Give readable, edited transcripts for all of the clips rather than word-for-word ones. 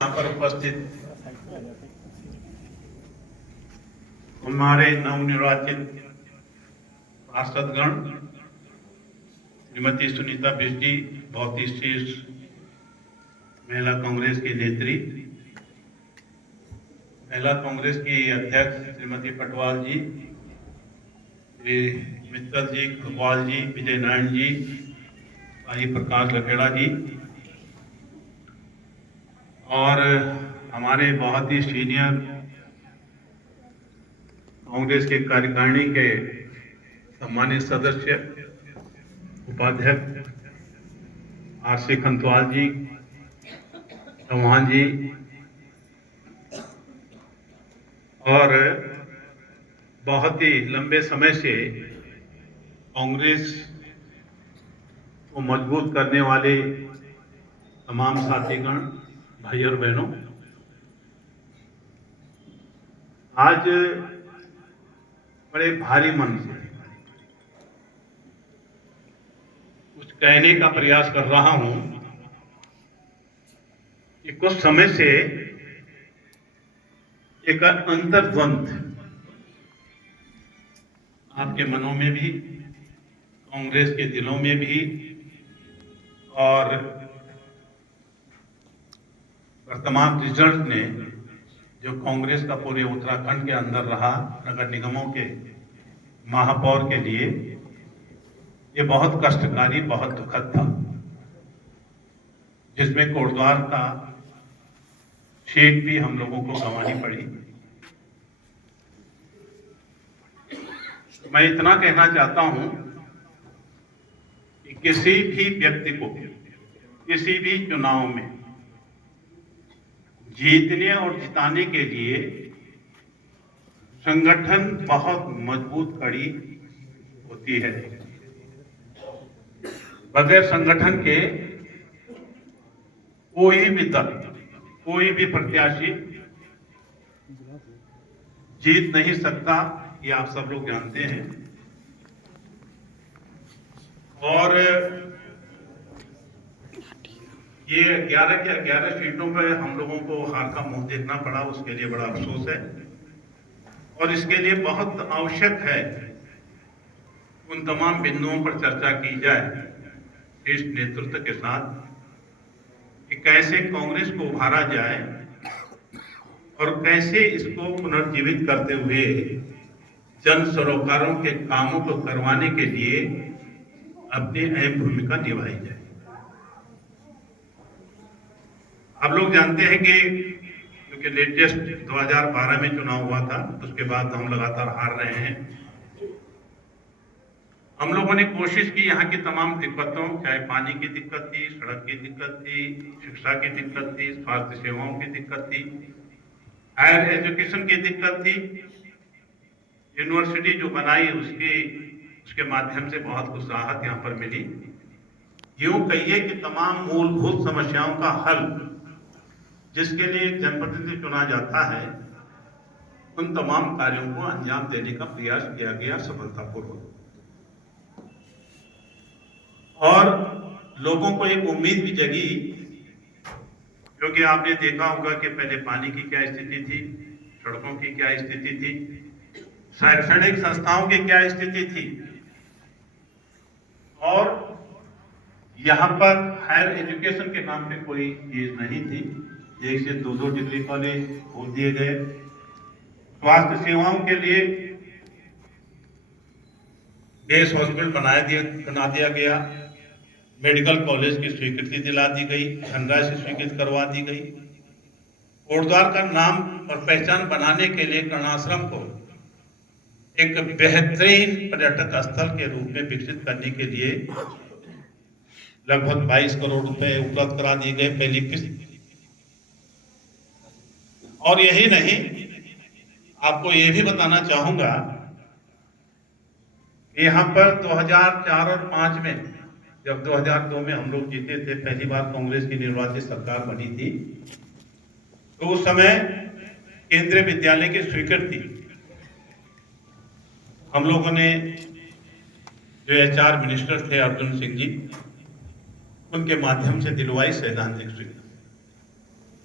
यहाँ पर उपस्थित हमारे नवनिर्वाचित पार्षदगण, श्रीमती सुनीता बिष्ट जी, बहुत ही शीर्ष महिला कांग्रेस की नेत्री, महिला कांग्रेस की अध्यक्ष श्रीमती पटवाल जी, श्री मित्तल जी, खरवाल जी, विजय नारायण जी, भाई प्रकाश लखेड़ा जी और हमारे बहुत ही सीनियर कांग्रेस के कार्यकारिणी के सम्मानित सदस्य, उपाध्यक्ष आरसी खंतवाल जी, चौहान जी और बहुत ही लंबे समय से कांग्रेस को मजबूत करने वाले तमाम साथीगण, भाई और बहनों, आज बड़े भारी मन से कुछ कहने का प्रयास कर रहा हूं कि कुछ समय से एक अंतर्द्वंद आपके मनों में भी, कांग्रेस के दिलों में भी और वर्तमान रिजल्ट ने जो कांग्रेस का पूरे उत्तराखंड के अंदर रहा नगर निगमों के महापौर के लिए, ये बहुत कष्टकारी, बहुत दुखद था, जिसमें कोटद्वार का सीट भी हम लोगों को गंवानी पड़ी। मैं इतना कहना चाहता हूं कि किसी भी व्यक्ति को किसी भी चुनाव में जीतने और जिताने के लिए संगठन बहुत मजबूत कड़ी होती है। बगैर संगठन के कोई भी दल, कोई भी प्रत्याशी जीत नहीं सकता, ये आप सब लोग जानते हैं। और ये 11 के 11 सीटों पर हम लोगों को हार का मुंह देखना पड़ा, उसके लिए बड़ा अफसोस है और इसके लिए बहुत आवश्यक है उन तमाम बिंदुओं पर चर्चा की जाए शीर्ष नेतृत्व के साथ कि कैसे कांग्रेस को उभारा जाए और कैसे इसको पुनर्जीवित करते हुए जन सरोकारों के कामों को करवाने के लिए अपनी अहम भूमिका निभाई जाए। आप लोग जानते हैं कि क्योंकि लेटेस्ट 2012 में चुनाव हुआ था, उसके बाद हम लगातार हार रहे हैं। हम लोगों ने कोशिश की यहाँ की तमाम दिक्कतों, चाहे पानी की दिक्कत थी, सड़क की दिक्कत थी, शिक्षा की दिक्कत थी, स्वास्थ्य सेवाओं की दिक्कत थी, हायर एजुकेशन की दिक्कत थी, यूनिवर्सिटी जो बनाई उसके माध्यम से बहुत कुछ राहत यहाँ पर मिली। यूं कहिए कि तमाम मूलभूत समस्याओं का हल जिसके लिए एक जनप्रतिनिधि चुना जाता है, उन तमाम कार्यों को अंजाम देने का प्रयास किया गया सफलतापूर्वक और लोगों को एक उम्मीद भी जगी, क्योंकि आपने देखा होगा कि पहले पानी की क्या स्थिति थी, सड़कों की क्या स्थिति थी, शैक्षणिक संस्थाओं की क्या स्थिति थी और यहाँ पर हायर एजुकेशन के नाम पे कोई चीज नहीं थी। 1 से 2 डिग्री कॉलेज खोल दिए गए, स्वास्थ्य सेवाओं के लिए बेस हॉस्पिटल बना दिया गया, मेडिकल कॉलेज की स्वीकृति दिला दी गई, धनराशि स्वीकृत करवा दी गई। कोटद्वार का नाम और पहचान बनाने के लिए कर्णाश्रम को एक बेहतरीन पर्यटक स्थल के रूप में विकसित करने के लिए लगभग 22 करोड़ रुपए उपलब्ध करा दिए गए पहली किस्त। और यही नहीं, आपको यह भी बताना चाहूंगा कि यहाँ पर 2004 और 2005 में, जब 2002 में हम लोग जीते थे, पहली बार कांग्रेस की निर्वाचित सरकार बनी थी, तो उस समय केंद्रीय विद्यालय की स्वीकृति हम लोगों ने, जो एचआर मिनिस्टर थे अर्जुन सिंह जी, उनके माध्यम से दिलवाई सैद्धांतिक स्वीकृति।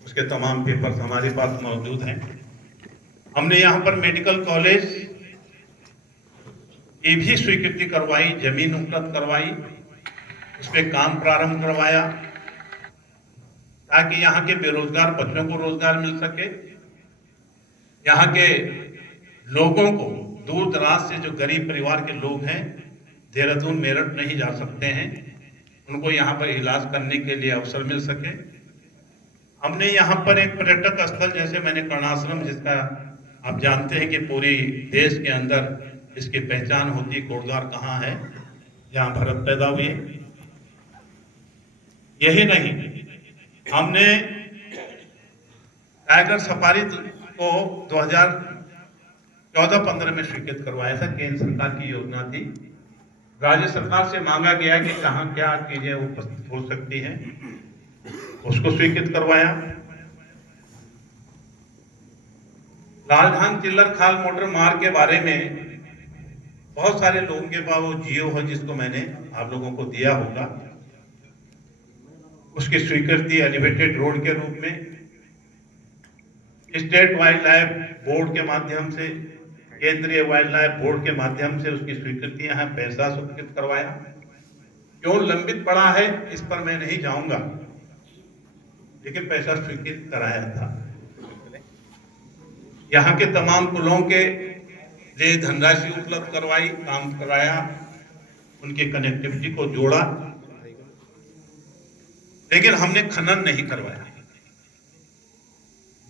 उसके तमाम पेपर्स हमारे पास मौजूद हैं। हमने यहाँ पर मेडिकल कॉलेज की भी स्वीकृति करवाई, जमीन उपलब्ध करवाई, उस पर काम प्रारंभ करवाया ताकि यहाँ के बेरोजगार बच्चों को रोजगार मिल सके, यहाँ के लोगों को, दूर दराज से जो गरीब परिवार के लोग हैं, देहरादून मेरठ नहीं जा सकते हैं, उनको यहाँ पर इलाज करने के लिए अवसर मिल सके। हमने यहाँ पर एक पर्यटक स्थल, जैसे मैंने कर्णाश्रम, जिसका आप जानते हैं कि पूरी देश के अंदर इसकी पहचान होती, कोटद्वार कहाँ है, जहाँ भरत पैदा हुए। यही नहीं, हमने टाइगर सफारी को 2014-15 में स्वीकृत करवाया था। केंद्र सरकार की योजना थी, राज्य सरकार से मांगा गया कि कहाँ क्या चीजें उपस्थित हो सकती हैं, उसको स्वीकृत करवाया। लालढांग चिल्लर खाल मोटर मार्ग के बारे में बहुत सारे लोगों के पास वो जियो है, जिसको मैंने आप लोगों को दिया होगा, उसकी स्वीकृति एलिवेटेड रोड के रूप में स्टेट वाइल्ड लाइफ बोर्ड के माध्यम से, केंद्रीय वाइल्ड लाइफ बोर्ड के माध्यम से उसकी स्वीकृति यहाँ पैसा स्वीकृत करवाया। क्यों लंबित पड़ा है इस पर मैं नहीं जाऊंगा, लेकिन पैसा स्वीकृत कराया था। यहाँ के तमाम पुलों के लिए धनराशि उपलब्ध करवाई, काम कराया, उनकी कनेक्टिविटी को जोड़ा, लेकिन हमने खनन नहीं करवाया,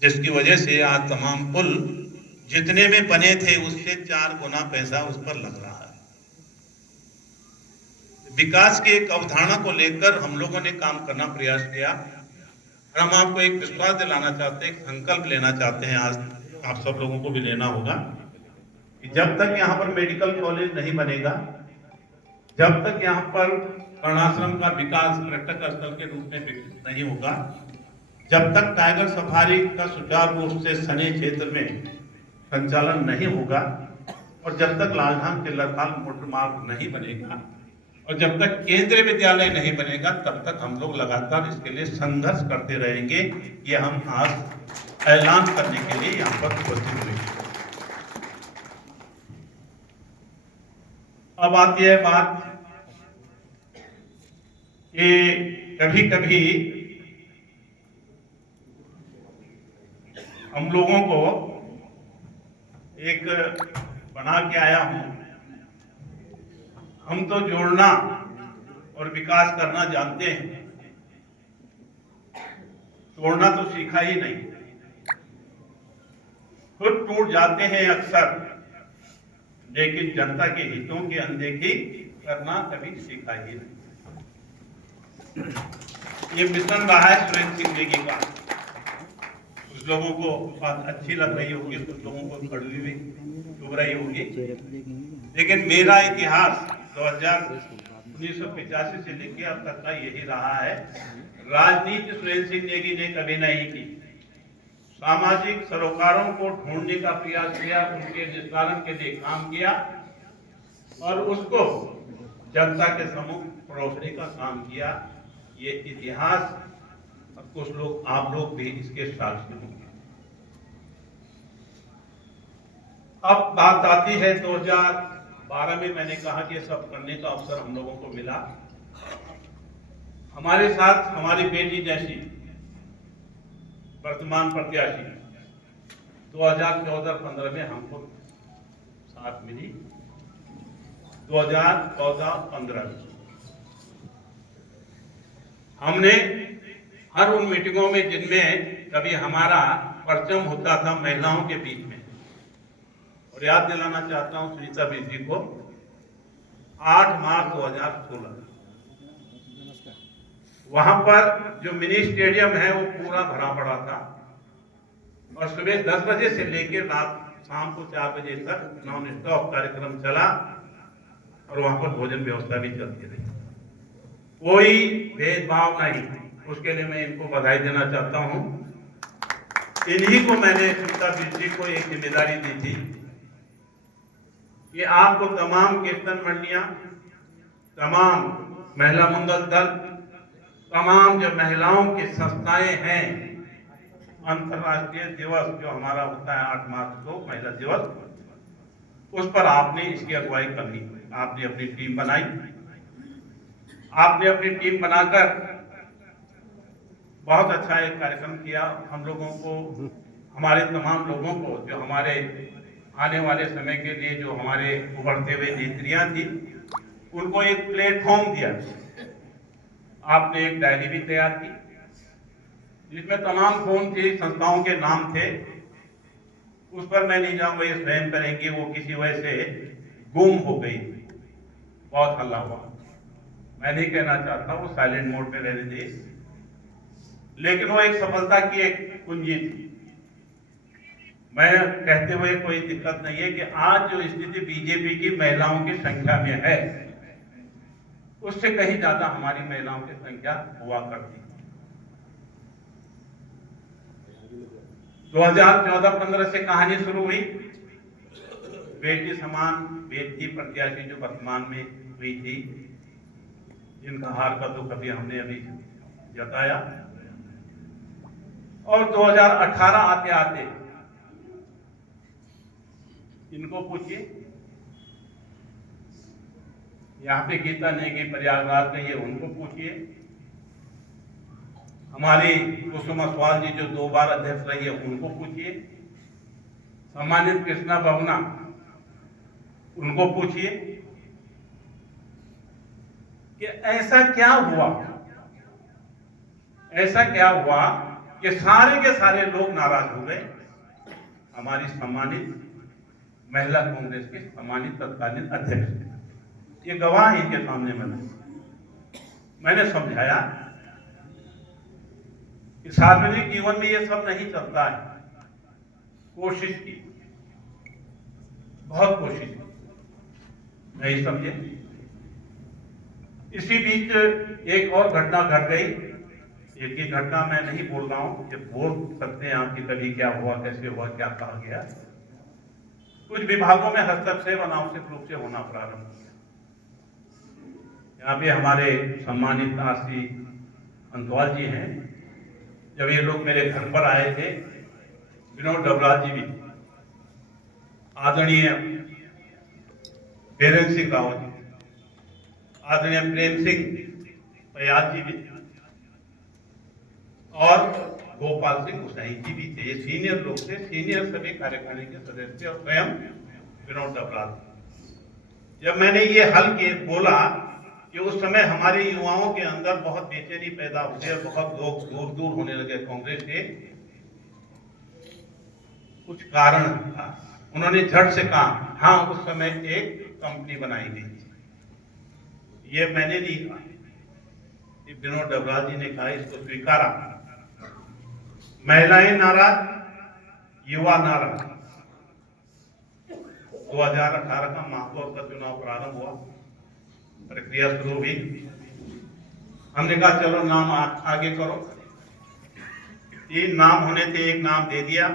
जिसकी वजह से आज तमाम पुल जितने में बने थे उससे 4 गुना पैसा उस पर लग रहा है। विकास की एक अवधारणा को लेकर हम लोगों ने काम करना प्रयास किया। हम आपको एक विश्वास दिलाना चाहते हैं, एक संकल्प लेना चाहते हैं, आज आप सब लोगों को भी लेना होगा कि जब तक यहाँ पर मेडिकल कॉलेज नहीं बनेगा, जब तक यहाँ पर कर्णाश्रम का विकास पर्यटक स्थल के रूप में विकसित नहीं होगा, जब तक टाइगर सफारी का सुचारू रूप से सनी क्षेत्र में संचालन नहीं होगा, और जब तक लालढांग चिल्लर खाल मोटर मार्ग नहीं बनेगा, और जब तक केंद्रीय विद्यालय नहीं बनेगा, तब तक हम लोग लगातार इसके लिए संघर्ष करते रहेंगे। ये हम आज ऐलान करने के लिए यहाँ पर उपस्थित हुए। अब आती है बात कि कभी कभी हम लोगों को एक बना के आया हूं, हम तो जोड़ना और विकास करना जानते हैं, तोड़ना तो सीखा ही नहीं। खुद टूट जाते हैं अक्सर, लेकिन जनता के हितों की अनदेखी करना कभी सीखा ही नहीं। ये मिशन रहा है सुरेंद्र सिंह नेगी का। कुछ लोगों को बात अच्छी लग रही होगी, कुछ लोगों को कड़वी भी चुभ रही होगी, लेकिन मेरा इतिहास 1985 से लेकर अब तक का यही रहा है। राजनीति सुरेंद्र सिंह नेगी ने कभी नहीं की। सामाजिक सरोकारों को ढूंढने का प्रयास किया, उनके निस्तारण के लिए काम किया, और उसको जनता के सम्मुख परोसने का काम किया। ये इतिहास, अब कुछ लोग, आप लोग भी इसके साक्षी होंगे। अब बात आती है 2012 में मैंने कहा कि सब करने का अवसर हम लोगों को मिला। हमारे साथ हमारी बेटी जैसी वर्तमान प्रत्याशी 2014-15 में हमको साथ मिली। 2014-15 में हमने हर उन मीटिंगों में जिनमें कभी हमारा परचम होता था महिलाओं के बीच में, और याद दिलाना चाहता हूं सुनीता जी को, 8 मार्च 2016 वहां पर जो मिनी स्टेडियम है वो पूरा भरा पड़ा था, और सुबह 10 बजे से लेकर रात शाम को 4 बजे तक नॉन स्टॉप कार्यक्रम चला, और वहां पर भोजन व्यवस्था भी चलती रही। कोई भेदभाव नहीं, उसके लिए मैं इनको बधाई देना चाहता हूं। इन्हीं को मैंने सुनीता जी को एक जिम्मेदारी दी थी कि आपको तमाम कीर्तन मंडलियां, तमाम महिला मंगल दल, तमाम जो महिलाओं की संस्थाएं हैं, अंतर्राष्ट्रीय दिवस जो हमारा होता है 8 मार्च को महिला दिवस, उस पर आपने इसकी अगुवाई करनी। आपने अपनी टीम बनाई, आपने अपनी टीम बनाकर बहुत अच्छा एक कार्यक्रम किया। हम लोगों को, हमारे तमाम लोगों को, जो हमारे आने वाले समय के लिए जो हमारे उभरते हुए नेत्रियां थी, उनको एक प्लेटफॉर्म दिया। आपने एक डायरी भी तैयार की जिसमें तमाम कौन सी संस्थाओं के नाम थे। उस पर मैं नहीं जाऊंगा, ये स्वयं करेंगे। वो किसी वजह से गुम हो गई, बहुत हल्ला हुआ। मैं नहीं कहना चाहता वो साइलेंट मोड पे रहने दी, लेकिन वो एक सफलता की एक कुंजी थी। मैं कहते हुए कोई दिक्कत नहीं है कि आज जो स्थिति बीजेपी की महिलाओं की संख्या में है, उससे कहीं ज्यादा हमारी महिलाओं की संख्या हुआ करती। 2014-15 से कहानी शुरू हुई। बेटी समान बेटी प्रत्याशी जो वर्तमान में हुई थी, जिनका हार का दुख अभी हमने अभी जताया, और 2018 आते आते इनको पूछिए, यहाँ पे गीता नेगी प्रयागराज में, ये उनको पूछिए। हमारी कुसुमा स्वाल जी जो 2 बार अध्यक्ष रही है, उनको पूछिए। सम्मानित कृष्णा बहुना, उनको पूछिए कि ऐसा क्या हुआ कि सारे के सारे लोग नाराज हो गए। हमारी सम्मानित महिला कांग्रेस के सम्मानित तत्कालीन अध्यक्ष, ये गवाह इनके सामने मैंने समझाया कि सार्वजनिक जीवन में ये सब नहीं चलता है। कोशिश की, बहुत कोशिश की, नहीं समझे। इसी बीच एक और घटना घट गई। एक ही घटना मैं नहीं बोल रहा हूं, कि बोल सकते हैं आप कि कभी क्या हुआ, कैसे हुआ, क्या कहा गया। कुछ विभागों में हस्तक्षेप अनावश्यक रूप से होना प्रारंभ किया। यहाँ पे हमारे सम्मानित आरसी अंतवाल जी हैं। जब ये लोग मेरे घर पर आए थे, विनोद डबराज जी भी, आदरणीय बीरेंद्र सिंह रावत जी, आदरणीय प्रेम सिंह फयाज जी भी, और गोपाल सिंह हुसैन जी भी थे। ये सीनियर लोग थे, सीनियर सभी कार्यकारिणी के सदस्य, और स्वयं विनोद डबराज। जब मैंने ये हल के बोला कि उस समय हमारे युवाओं के अंदर बहुत बेचैनी पैदा हो गई, बहुत लोग दूर दूर होने लगे कांग्रेस से, कुछ कारण था। उन्होंने झट से कहा, हाँ उस समय एक कंपनी बनाई गई थी। ये मैंने नहीं कहा, विनोद डबराज जी ने कहा, इसको स्वीकारा। महिलाएं नाराज, युवा नाराज। 2018 का महापौर का चुनाव प्रारंभ हुआ, प्रक्रिया शुरू हुई। हमने कहा चलो नाम आगे करो। 3 नाम होने थे, एक नाम दे दिया।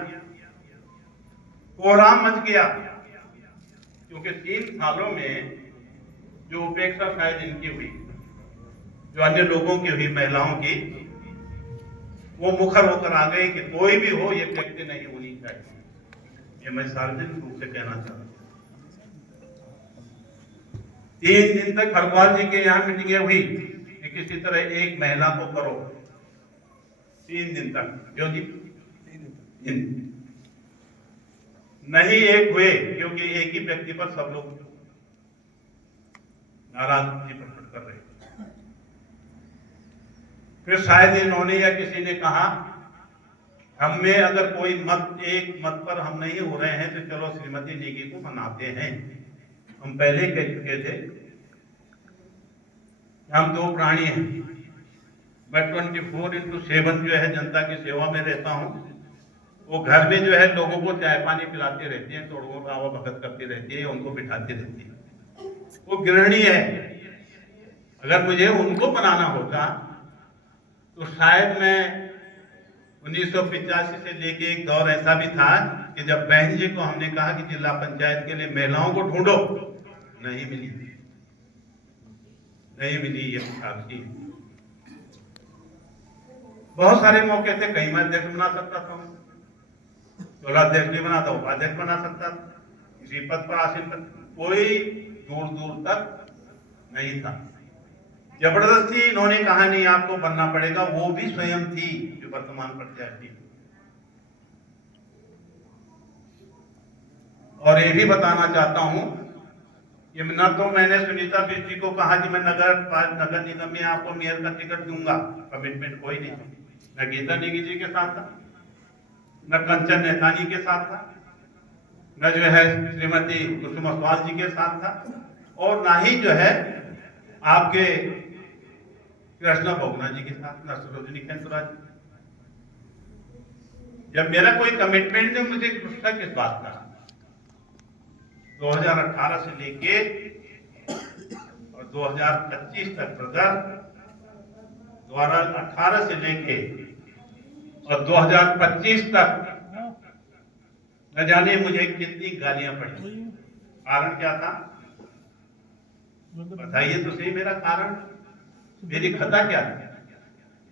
कोहराम मच गया, क्योंकि 3 सालों में जो उपेक्षा शायद इनकी हुई, जो अन्य लोगों की हुई, महिलाओं की, वो मुखर होकर आ गए कि कोई भी हो, ये व्यक्ति नहीं होनी चाहिए। ये मैं सार्वजनिक रूप से कहना चाहता हूं। 3 दिन तक हरपाल जी के यहाँ मीटिंगें हुई कि किसी तरह एक महिला को करो। 3 दिन तक, क्यों जी? 3 दिन नहीं एक हुए, क्योंकि एक ही व्यक्ति पर सब लोग नाराजगी प्रकट कर रहे थे। फिर शायद इन्होंने या किसी ने कहा, हम में अगर कोई एक मत पर हम नहीं हो रहे हैं, तो चलो श्रीमती नेगी को मनाते हैं। हम पहले कह चुके थे, हम 2 प्राणी हैं। मैं 24/7 जो है जनता की सेवा में रहता हूं। वो घर में जो है लोगों को चाय पानी पिलाते रहती है, तोड़ों का भगत करती रहती है, उनको बिठाती रहती है। वो गृहिणी है। अगर मुझे उनको बनाना होता तो शायद मैं 1985 से लेके एक दौर ऐसा भी था कि जब बहन जी को हमने कहा कि जिला पंचायत के लिए महिलाओं को ढूंढो, नहीं मिली। ये साक्षी बहुत सारे मौके थे, कहीं मैं अध्यक्ष बना सकता था। तो अध्यक्ष नहीं बनाता, उपाध्यक्ष बना सकता था। किसी पद पर आसीन पर कोई दूर दूर तक नहीं था। जबरदस्ती इन्होंने कहा नहीं आपको बनना पड़ेगा, वो भी स्वयं थी जो वर्तमान प्रत्याशी। और ये भी बताना चाहता हूं कि न तो मैंने सुनीता बिष्ट जी को कहा कि मैं नगर निगम में आपको मेयर का टिकट दूंगा, कमिटमेंट कोई नहीं। न गीता नेगी जी के साथ था, न कंचन नेतानी के साथ था, न जो है श्रीमती कुसुम अस्वाल जी के साथ था, और ना ही जो है आपके कृष्णा भोगना जी के साथ, न सरोजिनी खेंसुरा जी। जब मेरा कोई कमिटमेंट नहीं, मुझे गुस्सा किस बात का। 2018 से लेके और 2025 तक ब्रदर, 2018 से लेके और 2025 तक न जाने मुझे कितनी गालियां पड़ी। कारण क्या था बताइए तो सही, मेरा कारण, मेरी खता क्या थी?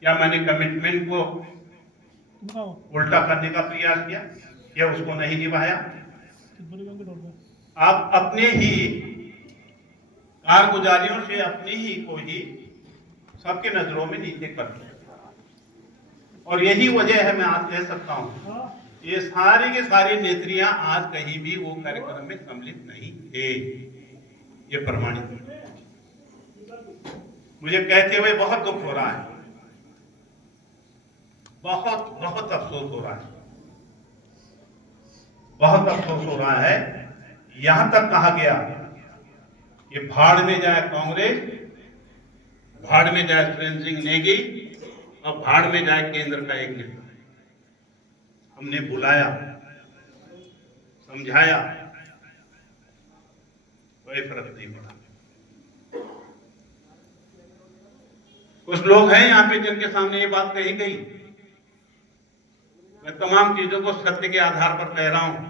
क्या मैंने कमिटमेंट को उल्टा करने का प्रयास किया या उसको नहीं निभाया? आप अपने ही कारगुजारियों से अपनी ही को ही सबके नजरों में नीचे करते हैं, और यही वजह है मैं आज कह सकता हूं ये सारी की सारी नेत्रियां आज कहीं भी वो कार्यक्रम में सम्मिलित नहीं थे, ये प्रमाणित है। मुझे कहते हुए बहुत दुख हो रहा है, बहुत बहुत अफसोस हो रहा है, बहुत अफसोस हो रहा है। यहां तक कहा गया कि भाड़ में जाए कांग्रेस, भाड़ में जाए सुरेंद्र सिंह नेगी और भाड़ में जाए केंद्र का एक नेता। हमने बुलाया, समझाया, कोई फर्क नहीं पड़ा। कुछ लोग हैं यहां पे जिनके सामने ये बात कही गई। मैं तमाम चीजों को सत्य के आधार पर कह रहा हूं।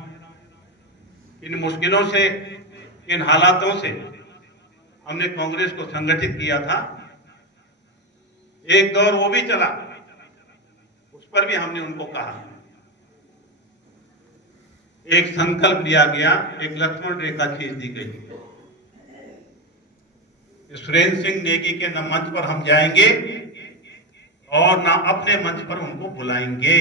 इन मुश्किलों से, इन हालातों से हमने कांग्रेस को संगठित किया था। एक दौर वो भी चला, उस पर भी हमने उनको कहा, एक संकल्प लिया गया, एक लक्ष्मण रेखा खींच दी गई। सुरेंद्र सिंह नेगी के न मंच पर हम जाएंगे और ना अपने मंच पर उनको बुलाएंगे।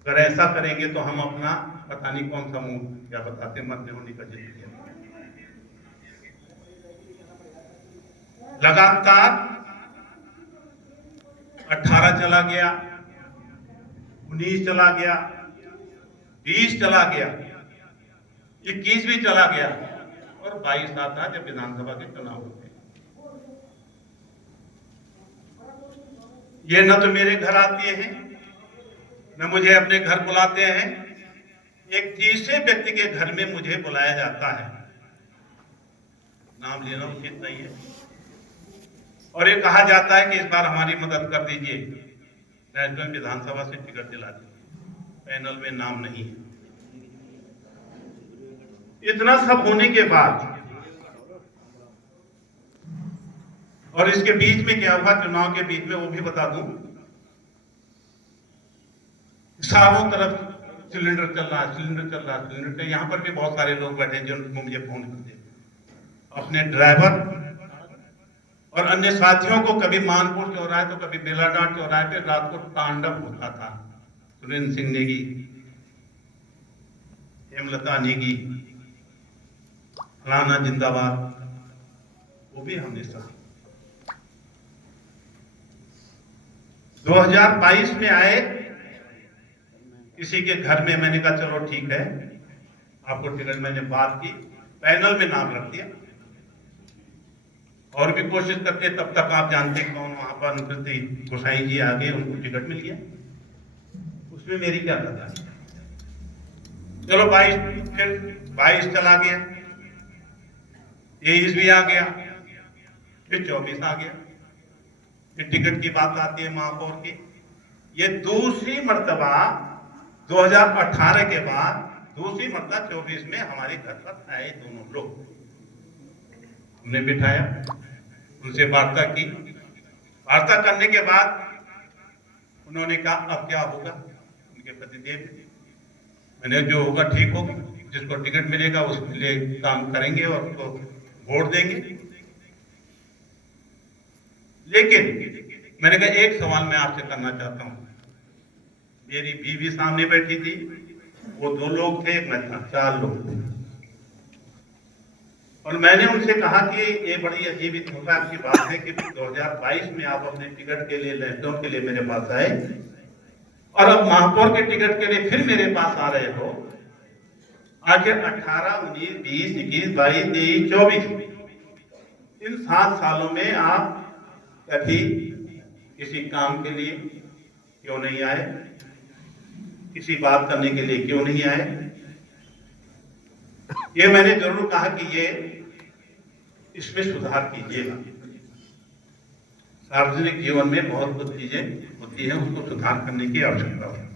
अगर ऐसा करेंगे तो हम अपना पता नहीं कौन सा मुंह क्या बताते मध्य होने का जिक्र किया। लगातार 18 चला गया, 19 चला गया, 20 चला गया, 21 भी चला गया और 22 आता जब विधानसभा के चुनाव होते। ये न तो मेरे घर आते हैं, न मुझे अपने घर बुलाते हैं। एक तीसरे व्यक्ति के घर में मुझे बुलाया जाता है, नाम लेना उचित नहीं है, और ये कहा जाता है कि इस बार हमारी मदद कर दीजिए, नेशनल विधानसभा से टिकट दिला दीजिए, पैनल में नाम नहीं है। इतना सब होने के बाद और इसके बीच में क्या हुआ, चुनाव के बीच में वो भी बता दूं, चारों तरफ सिलेंडर चल रहा है, सिलेंडर चल रहा है, सिलेंडर। यहां पर भी बहुत सारे लोग बैठे जो मुझे फोन करते, अपने ड्राइवर और अन्य साथियों को, कभी मानपुर चौराहे तो कभी बेलाडाट चौराहे पे रात को तांडव होता था। सुरेंद्र सिंह नेगी, हेमलता नेगी, फलाना जिंदाबाद, वो भी हमने सुना। 2022 में आए, किसी के घर में मैंने कहा चलो ठीक है आपको टिकट, मैंने बात की, पैनल में नाम रख दिया, और भी कोशिश करते, तब तक आप जानते कौन वहां पर अनुकृति गोसाई जी आ गए, उनको टिकट मिल गया। उसमें मेरी क्या कथा। चलो 22, फिर 22 चला गया, 23 भी आ गया, फिर 24 आ गया, फिर टिकट की बात आती है महापौर की। ये दूसरी मर्तबा 2018 के बाद दूसरी मर्तबा 24 में हमारे घर पर आए दोनों लोग। हमने बिठाया, उनसे वार्ता की, वार्ता करने के बाद उन्होंने कहा अब क्या होगा। उनके प्रतिदेव, मैंने जो होगा ठीक होगा, जिसको टिकट मिलेगा उसके लिए काम करेंगे और उसको वोट देंगे। लेकिन मैंने कहा एक सवाल मैं आपसे करना चाहता हूं। मेरी बीवी सामने बैठी थी, वो 2 लोग थे, मैं था 4 लोग थे, और मैंने उनसे कहा कि ये बड़ी अजीब इत्तेफाक की बात है कि 2022 में आप अपने टिकट के लिए लॉकडाउन के लिए मेरे पास आए और अब महापौर के टिकट के लिए फिर मेरे पास आ रहे हो। आखिर 18, 19, 20, 21, 22, 23, 24 इन 7 सालों में आप कभी किसी काम के लिए क्यों नहीं आए, किसी बात करने के लिए क्यों नहीं आए? ये मैंने जरूर कहा कि ये इसमें सुधार कीजिएगा। सार्वजनिक जीवन में बहुत कुछ चीजें होती हैं, उसको सुधार करने की आवश्यकता है।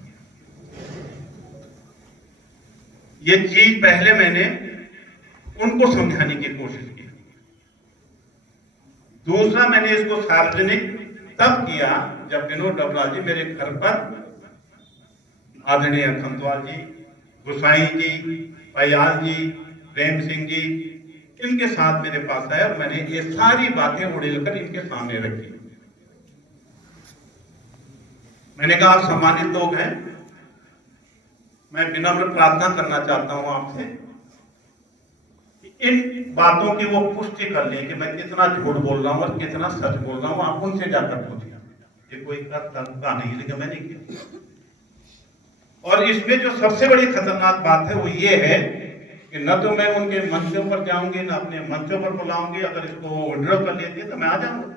ये चीज पहले मैंने उनको समझाने की कोशिश की। दूसरा, मैंने इसको सार्वजनिक तब किया जब विनोद डबरा जी मेरे घर पर, आदरणीय खंतवाल जी, गुसाई जी, फयाज जी, प्रेम सिंह जी, इनके साथ मेरे पास आया और मैंने ये सारी बातें उड़ेलकर इनके सामने रखी। मैंने कहा आप सम्मानित लोग हैं, मैं विनम्र प्रार्थना करना चाहता हूं आपसे कि इन बातों की वो पुष्टि कर लें कि मैं कितना झूठ बोल रहा हूं और कितना सच बोल रहा हूं। आप उनसे जाकर पूछिए, ये कोई करता नहीं, लेकिन मैंने किया। और इसमें जो सबसे बड़ी खतरनाक बात है वो ये है कि न तो मैं उनके मंचों पर जाऊंगी, न अपने मंचों पर बुलाऊंगी। अगर इसको विड्रॉ कर लेती है तो मैं आ जाऊंगा।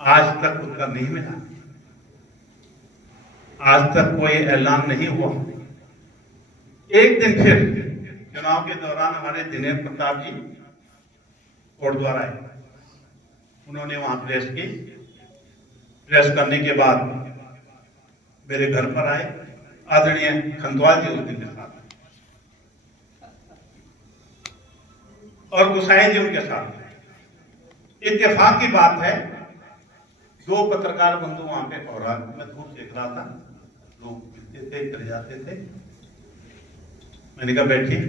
आज तक उत्तर नहीं मिला, आज तक कोई ऐलान नहीं हुआ। एक दिन फिर चुनाव के दौरान हमारे दिनेश प्रताप जी कोटद्वार आए, उन्होंने वहां प्रेस की। प्रेस करने के बाद मेरे घर पर आए, आदरणीय खंतवाल जी उस दिन के साथ और गुसाई जी उनके साथ। इत्तेफाक की बात है, 2 पत्रकार बंधु वहां पे और मैं धूप देख रहा था, लोग मिलते थे, चले जाते थे। मैंने कहा बैठिए।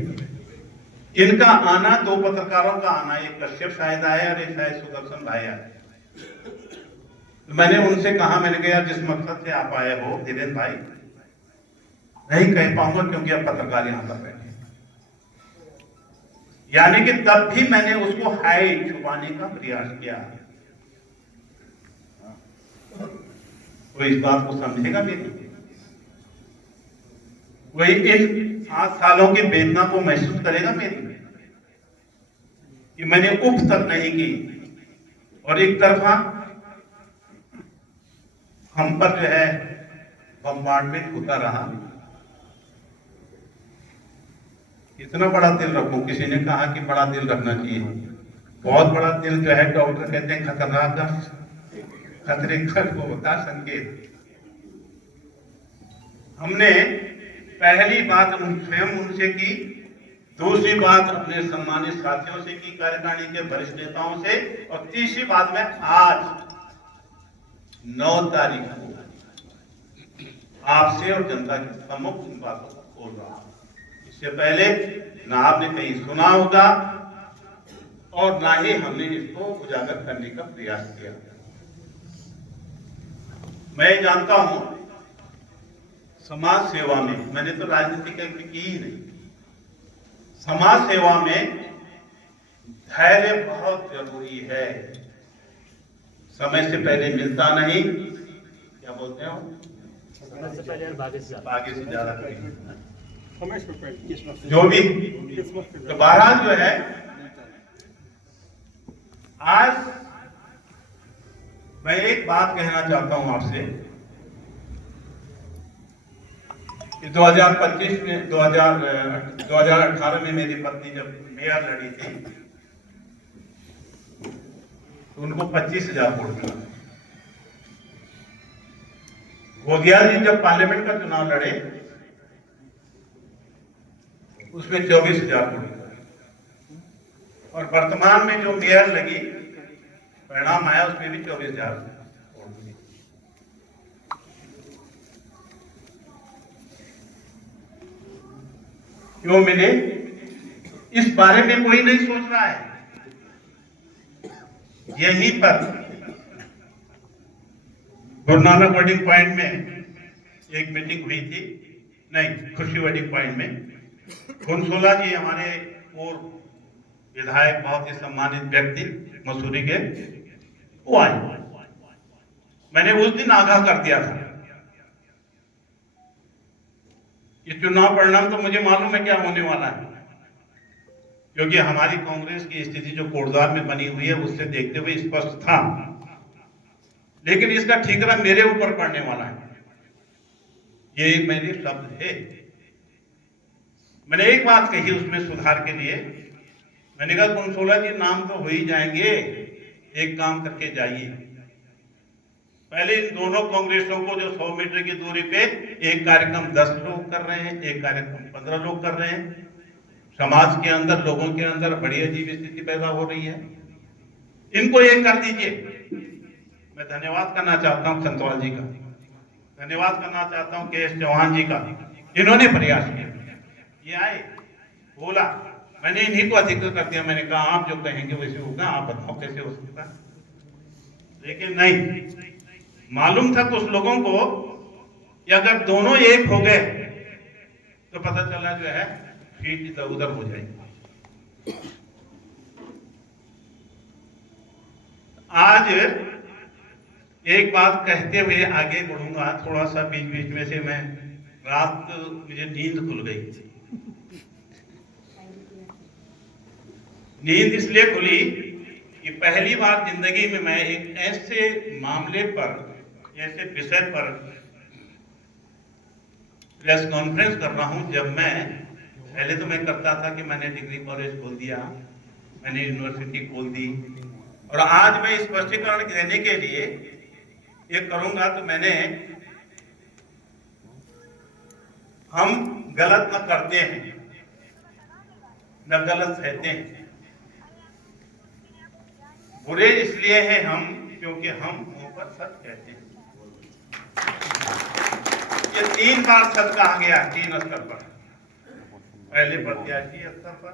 इनका आना, 2 पत्रकारों का आना, एक कश्यप शायद आया और एक शायद सुदर्शन भाई आए। तो मैंने उनसे कहा, मैंने कहा जिस मकसद से आप आए हो धीरेन्द्र भाई, नहीं कह पाऊंगा क्योंकि अब पत्रकार यहां पर बैठे। यानी कि तब भी मैंने उसको हाइड, छुपाने का प्रयास किया। कोई इस बात को समझेगा भी नहीं, कोई इन 7 सालों की वेदना को महसूस करेगा मेरी कि मैंने उफ तक नहीं की। और एक तरफा हम पर जो है बम्बार्डमेंट होता रहा। इतना बड़ा दिल रखो, किसी ने कहा कि बड़ा दिल रखना चाहिए। बहुत बड़ा दिल जो है, डॉक्टर कहते हैं खतरनाक, खतरे का वो होता संकेत। हमने पहली बात स्वयं उनसे की, दूसरी बात अपने सम्मानित साथियों से की, कार्यकारिणी के वरिष्ठ नेताओं से, और तीसरी बात में आज 9 तारीख को आपसे और जनता के सम्मुख इन बातों को बोल रहा हूं। इससे पहले ना आपने कहीं सुना होगा और ना ही हमने इसको उजागर करने का प्रयास किया। मैं जानता हूं समाज सेवा में, मैंने तो राजनीति कभी की ही नहीं, समाज सेवा में धैर्य बहुत जरूरी है। समय से पहले मिलता नहीं, क्या बोलते हैं, समय से पहले भाग्य से ज्यादा जो भी। तो बहरहाल जो है, आज मैं एक बात कहना चाहता हूं आपसे कि 2025 में 2018 में मेरी पत्नी जब मेयर लड़ी थी तो उनको 25,000 वोट मिला। गोदिया जी जब पार्लियामेंट का चुनाव लड़े उसमें 24,000 वोट, और वर्तमान में जो मेयर लगी परिणाम आया, उसमें भी 24,000 वोट मिले। क्यों मिले, इस बारे में कोई नहीं सोच रहा है। यहीं पर गुरु नानक वेडिंग पॉइंट में एक मीटिंग हुई थी, नहीं, खुशी वेडिंग पॉइंट में घुनसोला जी हमारे पूर्व विधायक, बहुत ही सम्मानित व्यक्ति मसूरी के, वो आए। मैंने उस दिन आगाह कर दिया था कि चुनाव परिणाम तो मुझे मालूम है क्या होने वाला है, क्योंकि हमारी कांग्रेस की स्थिति जो कोटद्वार में बनी हुई है उससे देखते हुए स्पष्ट था, लेकिन इसका ठीकरा मेरे ऊपर पड़ने वाला है, ये मेरे शब्द है। मैंने एक बात कही उसमें सुधार के लिए, मैंने कहा घुनसोला जी नाम तो हो ही जाएंगे, एक काम करके जाइए, पहले इन दोनों कांग्रेसों को जो 100 मीटर की दूरी पे एक कार्यक्रम 10 लोग कर रहे हैं, एक कार्यक्रम 15 लोग कर रहे हैं, समाज के अंदर, लोगों के अंदर बड़ी अजीब स्थिति पैदा हो रही है, इनको एक कर दीजिए। मैं धन्यवाद करना चाहता हूं संतवाल जी का, धन्यवाद करना चाहता हूं के एस चौहान जी का, इन्होंने प्रयास किया, ये आए, बोला, मैंने इन्हीं को अधिकृत कर दिया, मैंने कहा आप जो कहेंगे वैसे होगा, आप बताओ कैसे हो सकता है। लेकिन नहीं, मालूम था कुछ लोगों को कि अगर दोनों एक हो गए तो पता चला जो है सीट इधर उधर हो जाएगी। आज एक बात कहते हुए आगे बढ़ूंगा, थोड़ा सा बीच बीच में से मैं, रात मुझे नींद खुल गई थी। नींद इसलिए खुली कि पहली बार जिंदगी में मैं एक ऐसे मामले पर, ऐसे विषय पर प्रेस कॉन्फ्रेंस कर रहा हूं जब मैं, पहले तो मैं करता था कि मैंने डिग्री कॉलेज खोल दिया, मैंने यूनिवर्सिटी खोल दी, और आज मैं स्पष्टीकरण देने के लिए ये करूंगा तो मैंने, हम गलत न करते हैं न गलत सहते हैं, बुरे इसलिए हैं हम क्योंकि हम मुंह पर सच कहते हैं। ये 3 बार सच कहा गया, 3 स्तर पर, पहले प्रत्याशी स्तर पर,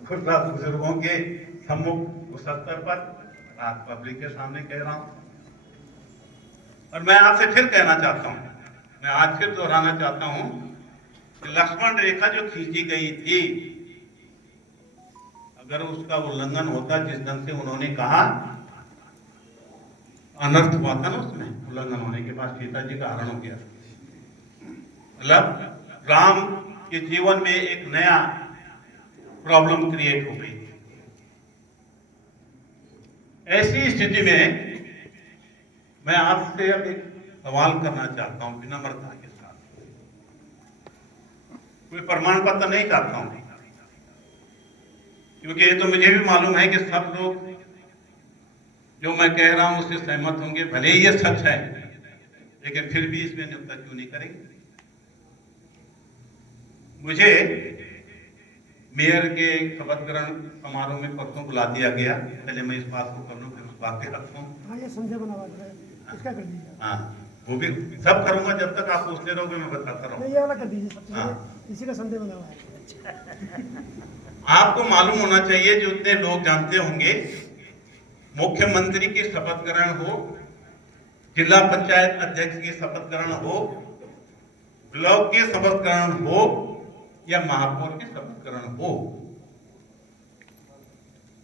दूसरा बुजुर्गों के सम्मुख उस स्तर पर, आज पब्लिक के सामने कह रहा हूं, और मैं आपसे फिर कहना चाहता हूं, मैं आज फिर दोहराना चाहता हूं कि लक्ष्मण रेखा जो खींची गई थी, अगर उसका उल्लंघन होता जिस ढंग से उन्होंने कहा, अनर्थ हुआ था ना उसमें, उल्लंघन होने के बाद सीता जी का हरण हो गया, मतलब राम के जीवन में एक नया प्रॉब्लम क्रिएट हो गई। ऐसी स्थिति में मैं आपसे अब एक सवाल करना चाहता हूं विनम्रता के साथ, कोई प्रमाण पत्र नहीं चाहता हूं, क्योंकि ये तो मुझे भी मालूम है कि सब लोग जो मैं कह रहा हूं उससे सहमत होंगे, भले ही ये सच है, लेकिन फिर भी इसमें न्यूनता क्यों नहीं करेंगे। मुझे मेयर के शपथ ग्रहण समारोह में परसों बुला दिया गया, पहले मैं इस बात को कर लूं फिर उस बात पे रखूं। हाँ, ये संजय बना हुआ है, इसका कर दीजिए। हाँ, वो भी सब करूंगा, जब तक आप पूछते रहोगे मैं बताता रहूंगा। नहीं, ये वाला कर दीजिए, सबसे हाँ। पहले इसी का संजय बना हुआ है। आपको मालूम होना चाहिए, जो उतने लोग जानते होंगे, मुख्यमंत्री की शपथ ग्रहण हो, जिला पंचायत अध्यक्ष की शपथ ग्रहण हो, ब्लॉक की शपथ ग्रहण हो या महापौर की शपथ ग्रहण हो,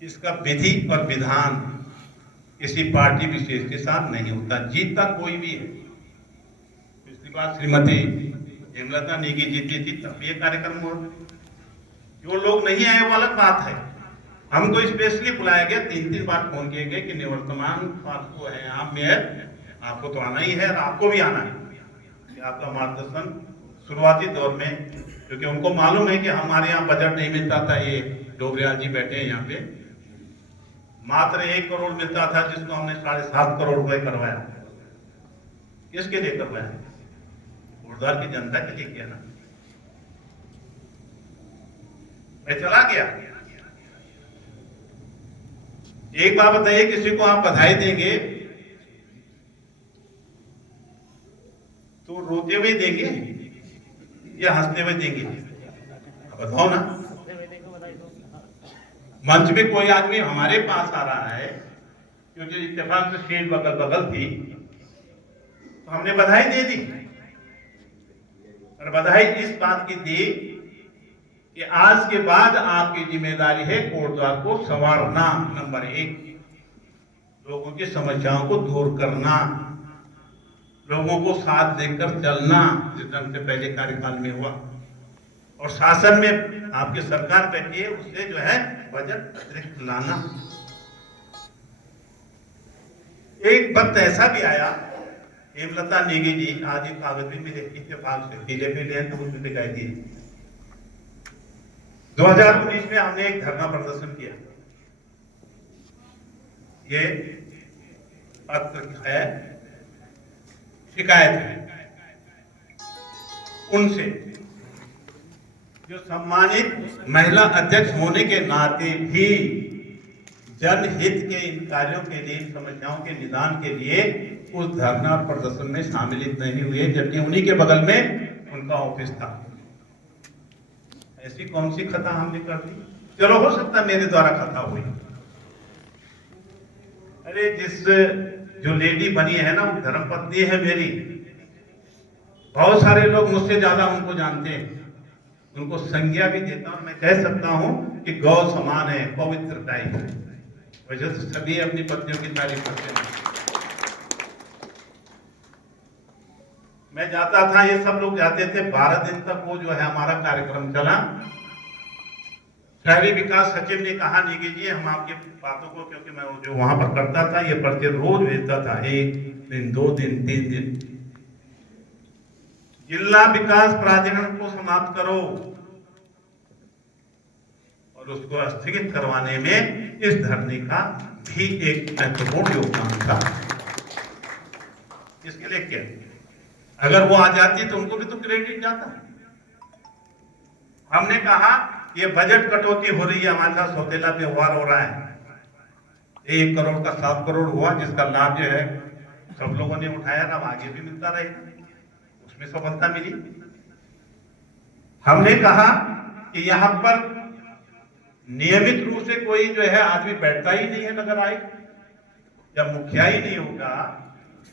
इसका विधि और विधान किसी पार्टी विशेष के साथ नहीं होता, जीतता कोई भी है। पिछली बार श्रीमती हेमलता नेगी जीती थी, तब ये कार्यक्रम हुआ, जो लोग नहीं आए वो अलग बात है। हमको स्पेशली बुलाया गया, 3-3 बार फोन किए गए कि निवर्तमान आपको है आप मेयर, आपको तो आना ही है और आपको भी आना है, कि आपका मार्गदर्शन शुरुआती दौर में, क्योंकि उनको मालूम है कि हमारे यहाँ बजट नहीं मिलता था, ये डोबरियाल जी बैठे हैं यहाँ पे, मात्र 1 करोड़ मिलता था, जिसको हमने 7.5 करोड़ रुपए करवाया। किसके लिए करवाया? कोटद्वार की जनता के लिए किया ना। मैं चला गया, एक बात बताइए, किसी को आप बधाई देंगे तो रोते हुए देंगे या हंसते हुए देंगे? बताओ ना। मंच पे कोई आदमी हमारे पास आ रहा है, क्योंकि इत्तेफाक से सीट बगल बगल थी, तो हमने बधाई दे दी। और बधाई इस बात की दी कि आज के बाद आपकी जिम्मेदारी है कोटद्वार को संवारना, नंबर 1, लोगों की समस्याओं को दूर करना, लोगों को साथ देकर चलना, जिस ढंग से पहले कार्यकाल में हुआ। और शासन में आपकी सरकार बैठी है, उससे जो है बजट अतिरिक्त लाना। एक वक्त ऐसा भी आया, हेमलता नेगी जी, आज एक कागज भी मिले इत्तेफाक से, पीले पीले तो उसमें दिखाई दिए। 2019 में हमने एक धरना प्रदर्शन किया। ये पत्र है, शिकायत है उनसे, जो सम्मानित महिला अध्यक्ष होने के नाते भी जनहित के इन कार्यों के लिए, समस्याओं के निदान के लिए उस धरना प्रदर्शन में शामिल नहीं हुए, जबकि उन्हीं के बगल में उनका ऑफिस था। ऐसी कौन सी खता हमने कर दी? चलो, हो सकता मेरे द्वारा खता हुई। अरे जो लेडी बनी है ना, वो धर्मपत्नी है मेरी। बहुत सारे लोग मुझसे ज्यादा उनको जानते हैं, उनको संज्ञा भी देता हूं। मैं कह सकता हूं कि गौ समान है, पवित्र टाइप है। वजह से सभी अपनी पत्नियों की तारीफ करते हैं। मैं जाता था, ये सब लोग जाते थे, 12 दिन तक वो जो है हमारा कार्यक्रम चला। शहरी विकास सचिव ने कहा, नेगी जी हम आपके बातों को, क्योंकि मैं जो वहां पर करता था, ये पर्चे रोज भेजता था, 1 दिन 2 दिन 3 दिन। जिला विकास प्राधिकरण को समाप्त करो और उसको स्थगित करवाने में इस धरने का भी एक महत्वपूर्ण योगदान था। इसके लिए क्या, अगर वो आ जाती तो उनको भी तो क्रेडिट जाता। हमने कहा ये बजट कटौती हो रही है, हमारे साथ सौतेला व्यवहार हो रहा है। 1 करोड़ का 7 करोड़ हुआ, जिसका लाभ जो है सब लोगों ने उठाया, अब आगे भी मिलता रहेगा, उसमें सफलता मिली। हमने कहा कि यहां पर नियमित रूप से कोई जो है आदमी बैठता ही नहीं है नगर आयुक्त, जब मुखिया ही नहीं होगा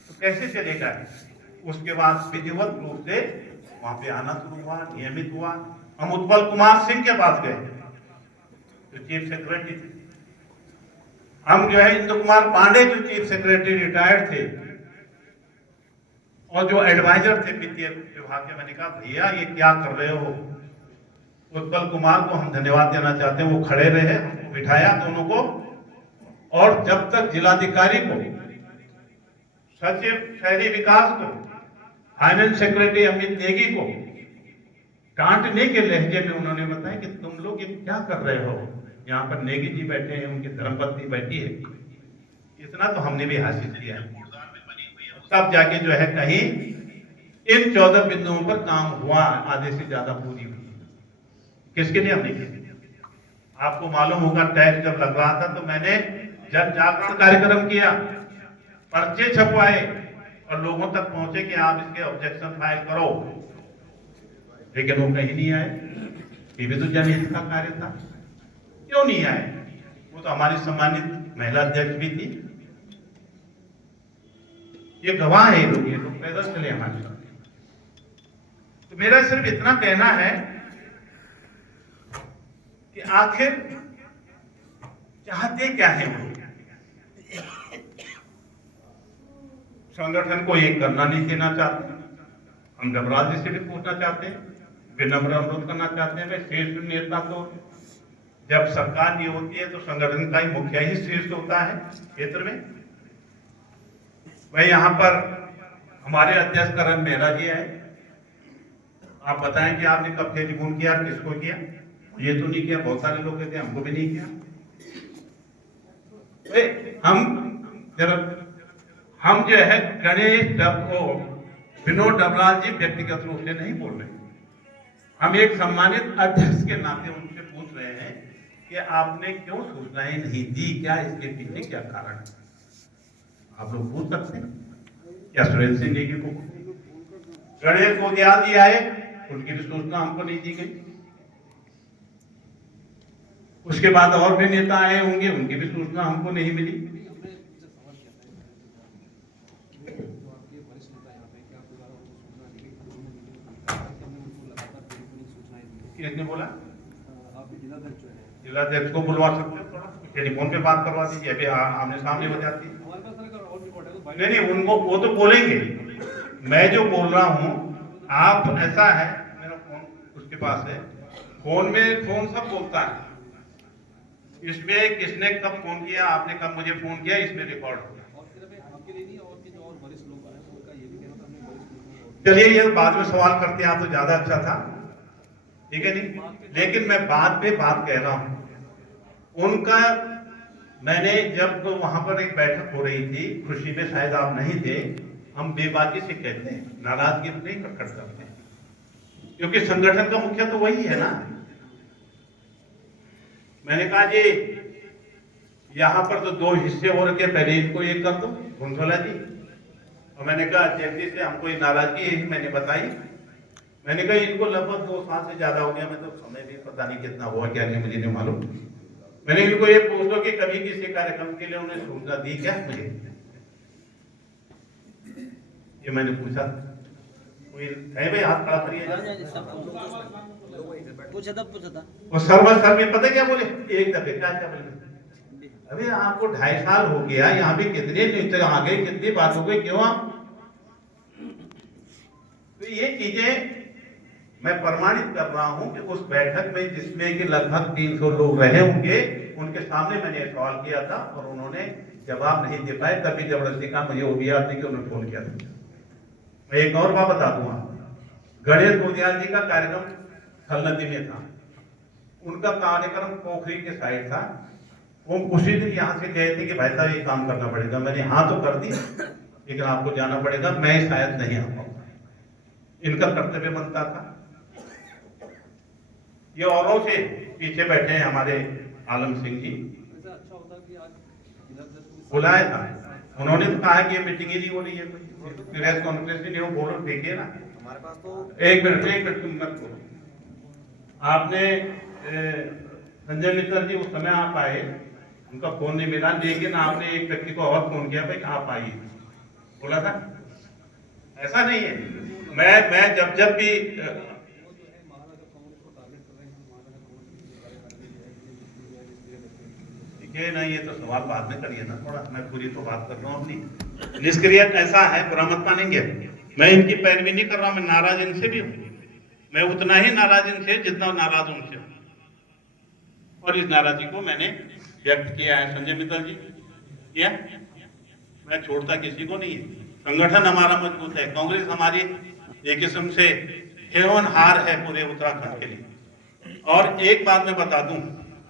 तो कैसे चलेगा। उसके बाद विधिवत रूप से वहां पे आना शुरू हुआ, नियमित हुआ। हम उत्पल कुमार सिंह के पास गए, जो चीफ सेक्रेटरी थे। हम जो है इंदु कुमार पांडे, जो चीफ सेक्रेटरी रिटायर्ड थे और जो एडवाइजर थे वित्तीय विभाग के, मैंने कहा भैया ये क्या कर रहे हो। उत्पल कुमार को हम धन्यवाद देना चाहते हैं, वो खड़े रहे, बिठाया दोनों को। और जब तक जिलाधिकारी को, सचिव शहरी विकास को, फाइनेंस सेक्रेटरी अमित नेगी को डांटने के लहजे में उन्होंने बताया कि तुम लोग ये क्या कर रहे हो, यहाँ पर नेगी जी बैठे हैं, उनकी धर्मपत्नी बैठी है। इतना तो हमने भी हासिल किया, तब जाके जो है कहीं इन 14 बिंदुओं पर काम हुआ, आधे से ज्यादा पूरी हुई। किसके लिए हमने किया? आपको मालूम होगा, टैक्स जब लग रहा था तो मैंने जन जागरण कार्यक्रम किया, पर्चे छपवाए और लोगों तक पहुंचे कि आप इसके ऑब्जेक्शन फाइल करो, लेकिन वो कहीं नहीं आए। ये भी तो जनहित का कार्य था, क्यों नहीं आए? वो तो हमारी सम्मानित महिला अध्यक्ष भी थी, ये गवाह है, ये लोग पैदल चले हमारे साथ। तो मेरा सिर्फ इतना कहना है कि आखिर चाहते क्या है वो? संगठन को एक करना नहीं देना चाहते। हम डबराल जी से भी पूछना चाहते हैं, विनम्र अनुरोध करना चाहते हैं, भाई शीर्ष नेता तो जब सरकार नहीं होती है तो संगठन का ही मुखिया ही शीर्ष होता है क्षेत्र में। भाई यहाँ पर हमारे अध्यक्ष करण मेहरा जी आए, आप बताएं कि आपने कब टेलीफोन किया, किसको किया? ये तो नहीं किया, बहुत सारे लोग कहते हैं हमको भी नहीं किया। हम जो है गणेश को विनोद डबराल जी व्यक्तिगत रूप से नहीं बोल रहे, हम एक सम्मानित अध्यक्ष के नाते उनसे पूछ रहे हैं कि आपने क्यों सूचनाएं नहीं दी, क्या इसके पीछे क्या कारण है? आप लोग पूछ सकते हैं। क्या सुरेंद्र सिंह नेगी को गणेश गोदियाल जी आए, उनकी भी सूचना हमको नहीं दी गई। उसके बाद और भी नेता आए होंगे, उनकी भी सूचना हमको नहीं मिली। किसने बोला? जिलाध्यक्ष को बुलवा सकते हो, थोड़ा टेलीफोन पे बात करवा दीजिए, अभी आमने सामने हो जाती है। नहीं नहीं, उनको वो तो बोलेंगे। मैं जो बोल रहा हूँ, आप ऐसा है, मेरा फोन उसके पास है, फोन में फोन सब बोलता है, इसमें किसने कब फोन किया, आपने कब मुझे फोन किया, इसमें रिकॉर्ड होगा। चलिए ये बाद में सवाल करते हैं, आप तो ज्यादा अच्छा था, ठीक है नहीं, लेकिन मैं बाद में बात कह रहा हूं उनका। मैंने जब वहां पर एक बैठक हो रही थी, खुशी में शायद आप नहीं थे, हम बेबाकी से कहते हैं, नाराजगी नहीं प्रकट करते हैं, क्योंकि संगठन का मुखिया तो वही है ना। मैंने कहा जी यहां पर तो दो हिस्से हो रखे, पहले इनको एक कर दो घुंसोला जी, और मैंने कहा अध्यक्ष जी से हमको ये नाराजगी है, मैंने बताई। मैंने कहा इनको लगभग 2 साल से ज्यादा हो गया, मैं तो समय भी पता नहीं कितना हुआ क्या नहीं, मुझे नहीं मालूम। मैंने इनको ये पूछ लो कि कभी किसी कार्यक्रम के लिए उन्हें सूचना दी क्या मुझे, ये मैंने पूछा। कोई है भाई, हाथ खड़ा करिए। पूछा था वो सर्व में पता क्या बोले, एक दफे क्या क्या बोले, अभी आपको 2.5 साल हो गया, यहाँ पे कितने नेता आ गए, कितनी बात हो गई, क्यों आप। तो ये चीजें मैं प्रमाणित कर रहा हूं कि उस बैठक में जिसमें कि लगभग 300 लोग रहे होंगे, उनके सामने मैंने सवाल किया था और उन्होंने जवाब नहीं दे पाए, तभी जबरदस्ती का मुझे वो भी याद नहीं कि उन्होंने फोन किया था। मैं एक और बात बता दूंगा, गणेश गोदियाल जी का कार्यक्रम थल नदी में था, उनका कार्यक्रम पोखरी के साइड था। वो उसी दिन यहाँ से गए थे कि भाई साहब ये काम करना पड़ेगा, मैंने हाँ तो कर दी, लेकिन आपको जाना पड़ेगा, मैं शायद नहीं आ पाऊंगा। इनका कर्तव्य बनता था। ये औरों से पीछे बैठे हैं हमारे आलम सिंह जी, बुलाया था, उन्होंने तो कहा कि ये मीटिंग ही नहीं हो रही है, कोई प्रेस कॉन्फ्रेंस नहीं हो, बोलो देखिए ना। हमारे पास तो एक मिनट तुम मत बोलो। आपने संजय मित्तल जी उस समय आप आए, उनका फोन नहीं मिला, लेकिन आपने एक व्यक्ति को और फोन किया भाई आप आइए, बोला था। ऐसा नहीं है, मैं जब भी ना, ये तो सवाल बाद में करिए ना, थोड़ा मैं पूरी तो बात कर रहा हूँ अपनी। निष्क्रिय ऐसा है, बुरा मत मानेंगे, मैं इनकी पैरवी नहीं कर रहा, मैं नाराज इनसे भी हूँ, मैं उतना ही नाराज इनसे जितना नाराज उनसे हूँ, और इस नाराजगी को मैंने व्यक्त किया है। संजय मित्तल जी किया, मैं छोड़ता किसी को नहीं है। संगठन हमारा मजबूत है, कांग्रेस हमारी एक किस्म से हेवन हार है पूरे उत्तराखंड के लिए। और एक बात मैं बता दूं,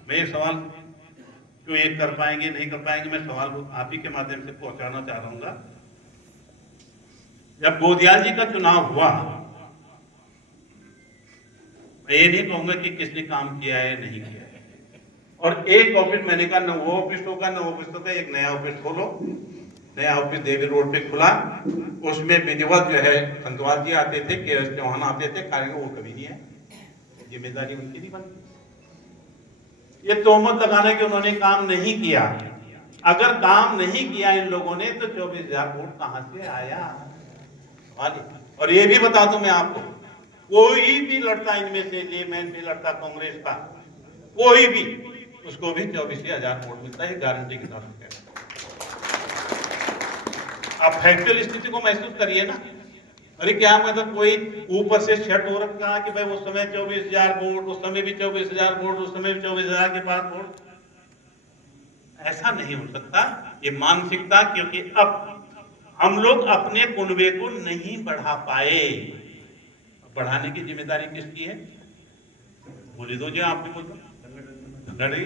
मैं ये सवाल क्यों एक कर पाएंगे नहीं कर पाएंगे, मैं सवाल आप ही के माध्यम से पहुंचाना चाह रहा हूँ। जब गोदियाल जी का चुनाव हुआ, मैं ये नहीं कहूंगा कि किसने काम किया है नहीं किया है, और एक ऑफिस मैंने कहा न वो ऑफिस होगा न ऑफिस होगा, एक नया ऑफिस खोलो। नया ऑफिस देवी रोड पे खुला, उसमें विधिवत जो है संतवाल जी आते थे, के चौहान आते थे, कार्य वो कभी नहीं है, जिम्मेदारी उनकी नहीं बनती। ये तोहमत लगाने के उन्होंने काम नहीं किया। अगर काम नहीं किया इन लोगों ने तो 24,000 वोट कहां से आया। और ये भी बता दूं मैं आपको, कोई भी लड़ता इनमें से, लेमैन भी लड़ता कांग्रेस का, कोई भी, उसको भी 24,000 वोट मिलता है, गारंटी के साथ। आप फैक्चुअल स्थिति को महसूस करिए ना। अरे क्या मतलब कोई ऊपर से शर्ट हो रखा कि भाई उस समय 24,000 वोट, उस समय भी 24,000 वोट, उस समय भी 24,000 के पास वोट, ऐसा नहीं हो सकता। ये मानसिकता, क्योंकि अब हम लोग अपने कुनबे को नहीं बढ़ा पाए। बढ़ाने की जिम्मेदारी किसकी है, बोले दो, जो आपने बोला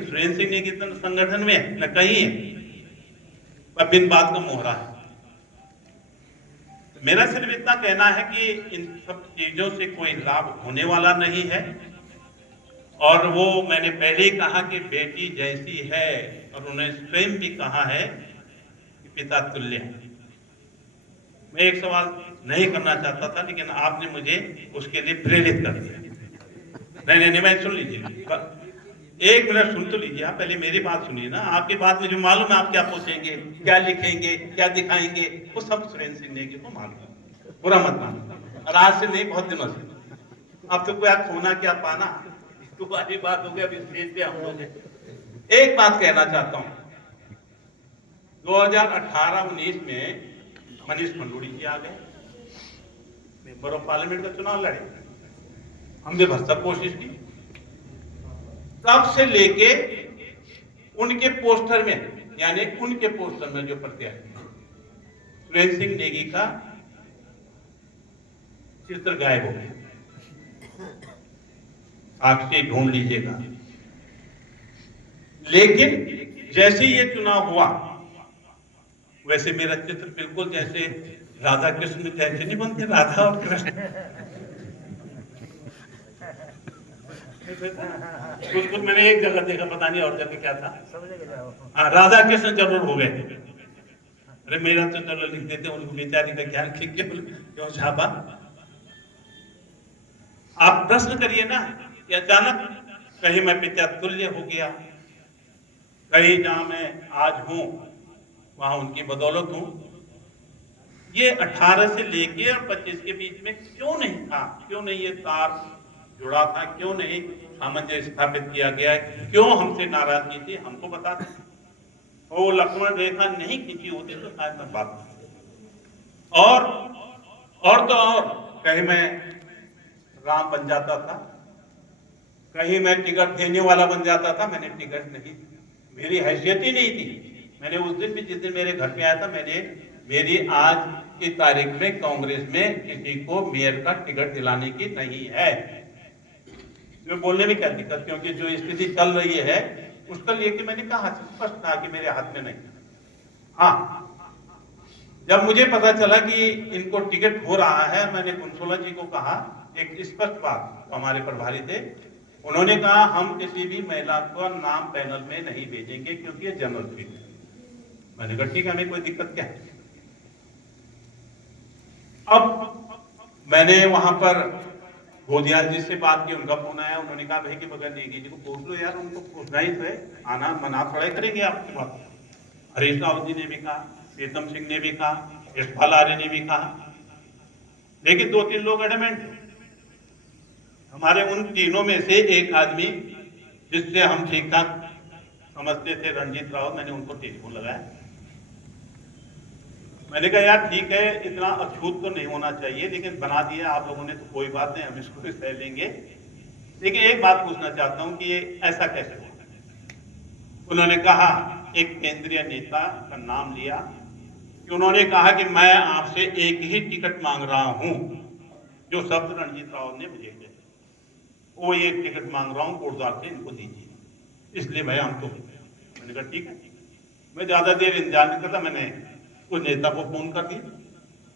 सुरेंद्र सिंह ने कितना संगठन में न कहीं है, पर बिन बात का मोहरा है। मेरा सिर्फ इतना कहना है कि इन सब चीजों से कोई लाभ होने वाला नहीं है। और वो मैंने पहले ही कहा कि बेटी जैसी है, और उन्होंने स्वयं भी कहा है कि पिता तुल्य है। मैं एक सवाल नहीं करना चाहता था, लेकिन आपने मुझे उसके लिए प्रेरित कर दिया। नहीं, मैं सुन लीजिए, एक मिनट सुन तो लीजिए। आप पहले मेरी बात सुनिए ना। आपकी बात मुझे मालूम है, आप क्या पूछेंगे, क्या लिखेंगे, क्या दिखाएंगे, वो सब सुरेंद्र सिंह नेगी को मालूम है। बुरा मत मानो, और आज से नहीं, बहुत दिनों से। अब तो क्या खोना क्या पाना, तुम्हारी बात हो गई। अब स्टेज पे हम लोग हैं। एक बात कहना चाहता हूं, 2018-19 में मनीष खंडूड़ी जी आ गए, मेंबर ऑफ पार्लियामेंट का चुनाव लड़े, हमने भरसक कोशिश की। तब से लेके उनके पोस्टर में, यानी उनके पोस्टर में जो प्रत्याशी सुरेंद्र सिंह नेगी का चित्र गायब हो गया। साक्षी ढूंढ लीजिएगा। लेकिन जैसे ये चुनाव हुआ, वैसे मेरा चित्र बिल्कुल जैसे राधा कृष्ण जैसे नहीं बनते, राधा और कृष्ण। कुछ मैंने एक जगह देखा, पता नहीं और जगह क्या था। हाँ, राधा कृष्ण जरूर हो गए। अरे मेरा तो चलो लिख देते, उनको बेचारी का ख्याल क्यों छापा। आप प्रश्न करिए ना कि अचानक कहीं मैं पिता तुल्य हो गया, कहीं जहां मैं आज हूं वहां उनकी बदौलत हूं। ये 18 से लेके और 25 के बीच में क्यों नहीं था, क्यों नहीं ये तार जुड़ा था, क्यों नहीं सामंजस्य स्थापित किया गया, क्यों हमसे नाराजगी थी, हमको बता दें। वो लक्ष्मण रेखा नहीं खींची होती तो शायद मैं बात करता। और तो और, कहीं मैं राम बन जाता था, कहीं मैं टिकट देने वाला बन जाता था। मैंने टिकट नहीं, मेरी हैसियत ही नहीं थी। मैंने उस दिन भी, जिस दिन मेरे घर पे आया था, मैंने मेरी आज की तारीख में कांग्रेस में किसी को मेयर का टिकट दिलाने की नहीं है। मैं बोलने में क्या दिक्कत, क्योंकि जो स्थिति चल रही है उसका लेके मैंने कहा, स्पष्ट कहा कि मेरे हाथ में नहीं। हाँ, जब मुझे पता चला कि इनको टिकट हो रहा है, मैंने कुंसोला जी को कहा एक स्पष्ट बात, हमारे प्रभारी थे, उन्होंने कहा हम किसी भी महिला को नाम पैनल में नहीं भेजेंगे क्योंकि ये जनरल सीट है। मैंने कहा ठीक है, हमें कोई दिक्कत क्या है। अब मैंने वहां पर गोदियाल जी से बात की, उनका फोन आया, उन्होंने कहा भाई कि बगैर नेगी जी को पूछ लो यार, उनको पूछना ही तो है, आना मना थोड़ा करेंगे आपकी बात। हरीश रावत जी ने भी कहा, प्रीतम सिंह ने भी कहा, यशपाल आर्य ने भी कहा, लेकिन 2-3 लोग एडमेंट थे। हमारे उन तीनों में से एक आदमी जिससे हम ठीक ठाक समझते थे, रणजीत रावत, मैंने उनको टेलीफोन लगाया। मैंने कहा यार ठीक है, इतना अछूत तो नहीं होना चाहिए, लेकिन बना दिया आप लोगों ने तो कोई बात नहीं, हम इसको सह लेंगे। लेकिन एक बात पूछना चाहता हूं कि ये ऐसा कैसे हुआ। उन्होंने कहा, एक केंद्रीय नेता का नाम लिया कि उन्होंने कहा कि मैं आपसे एक ही टिकट मांग रहा हूं, जो शब्द रणजीत रावत ने मुझे कहे, वो एक टिकट मांग रहा हूं, कोटद्वार से इनको दीजिए, इसलिए भाई हमको। मैंने कहा ठीक है। मैं ज्यादा देर इंतजार नहीं करता, मैंने उस नेता को फोन कर दिया।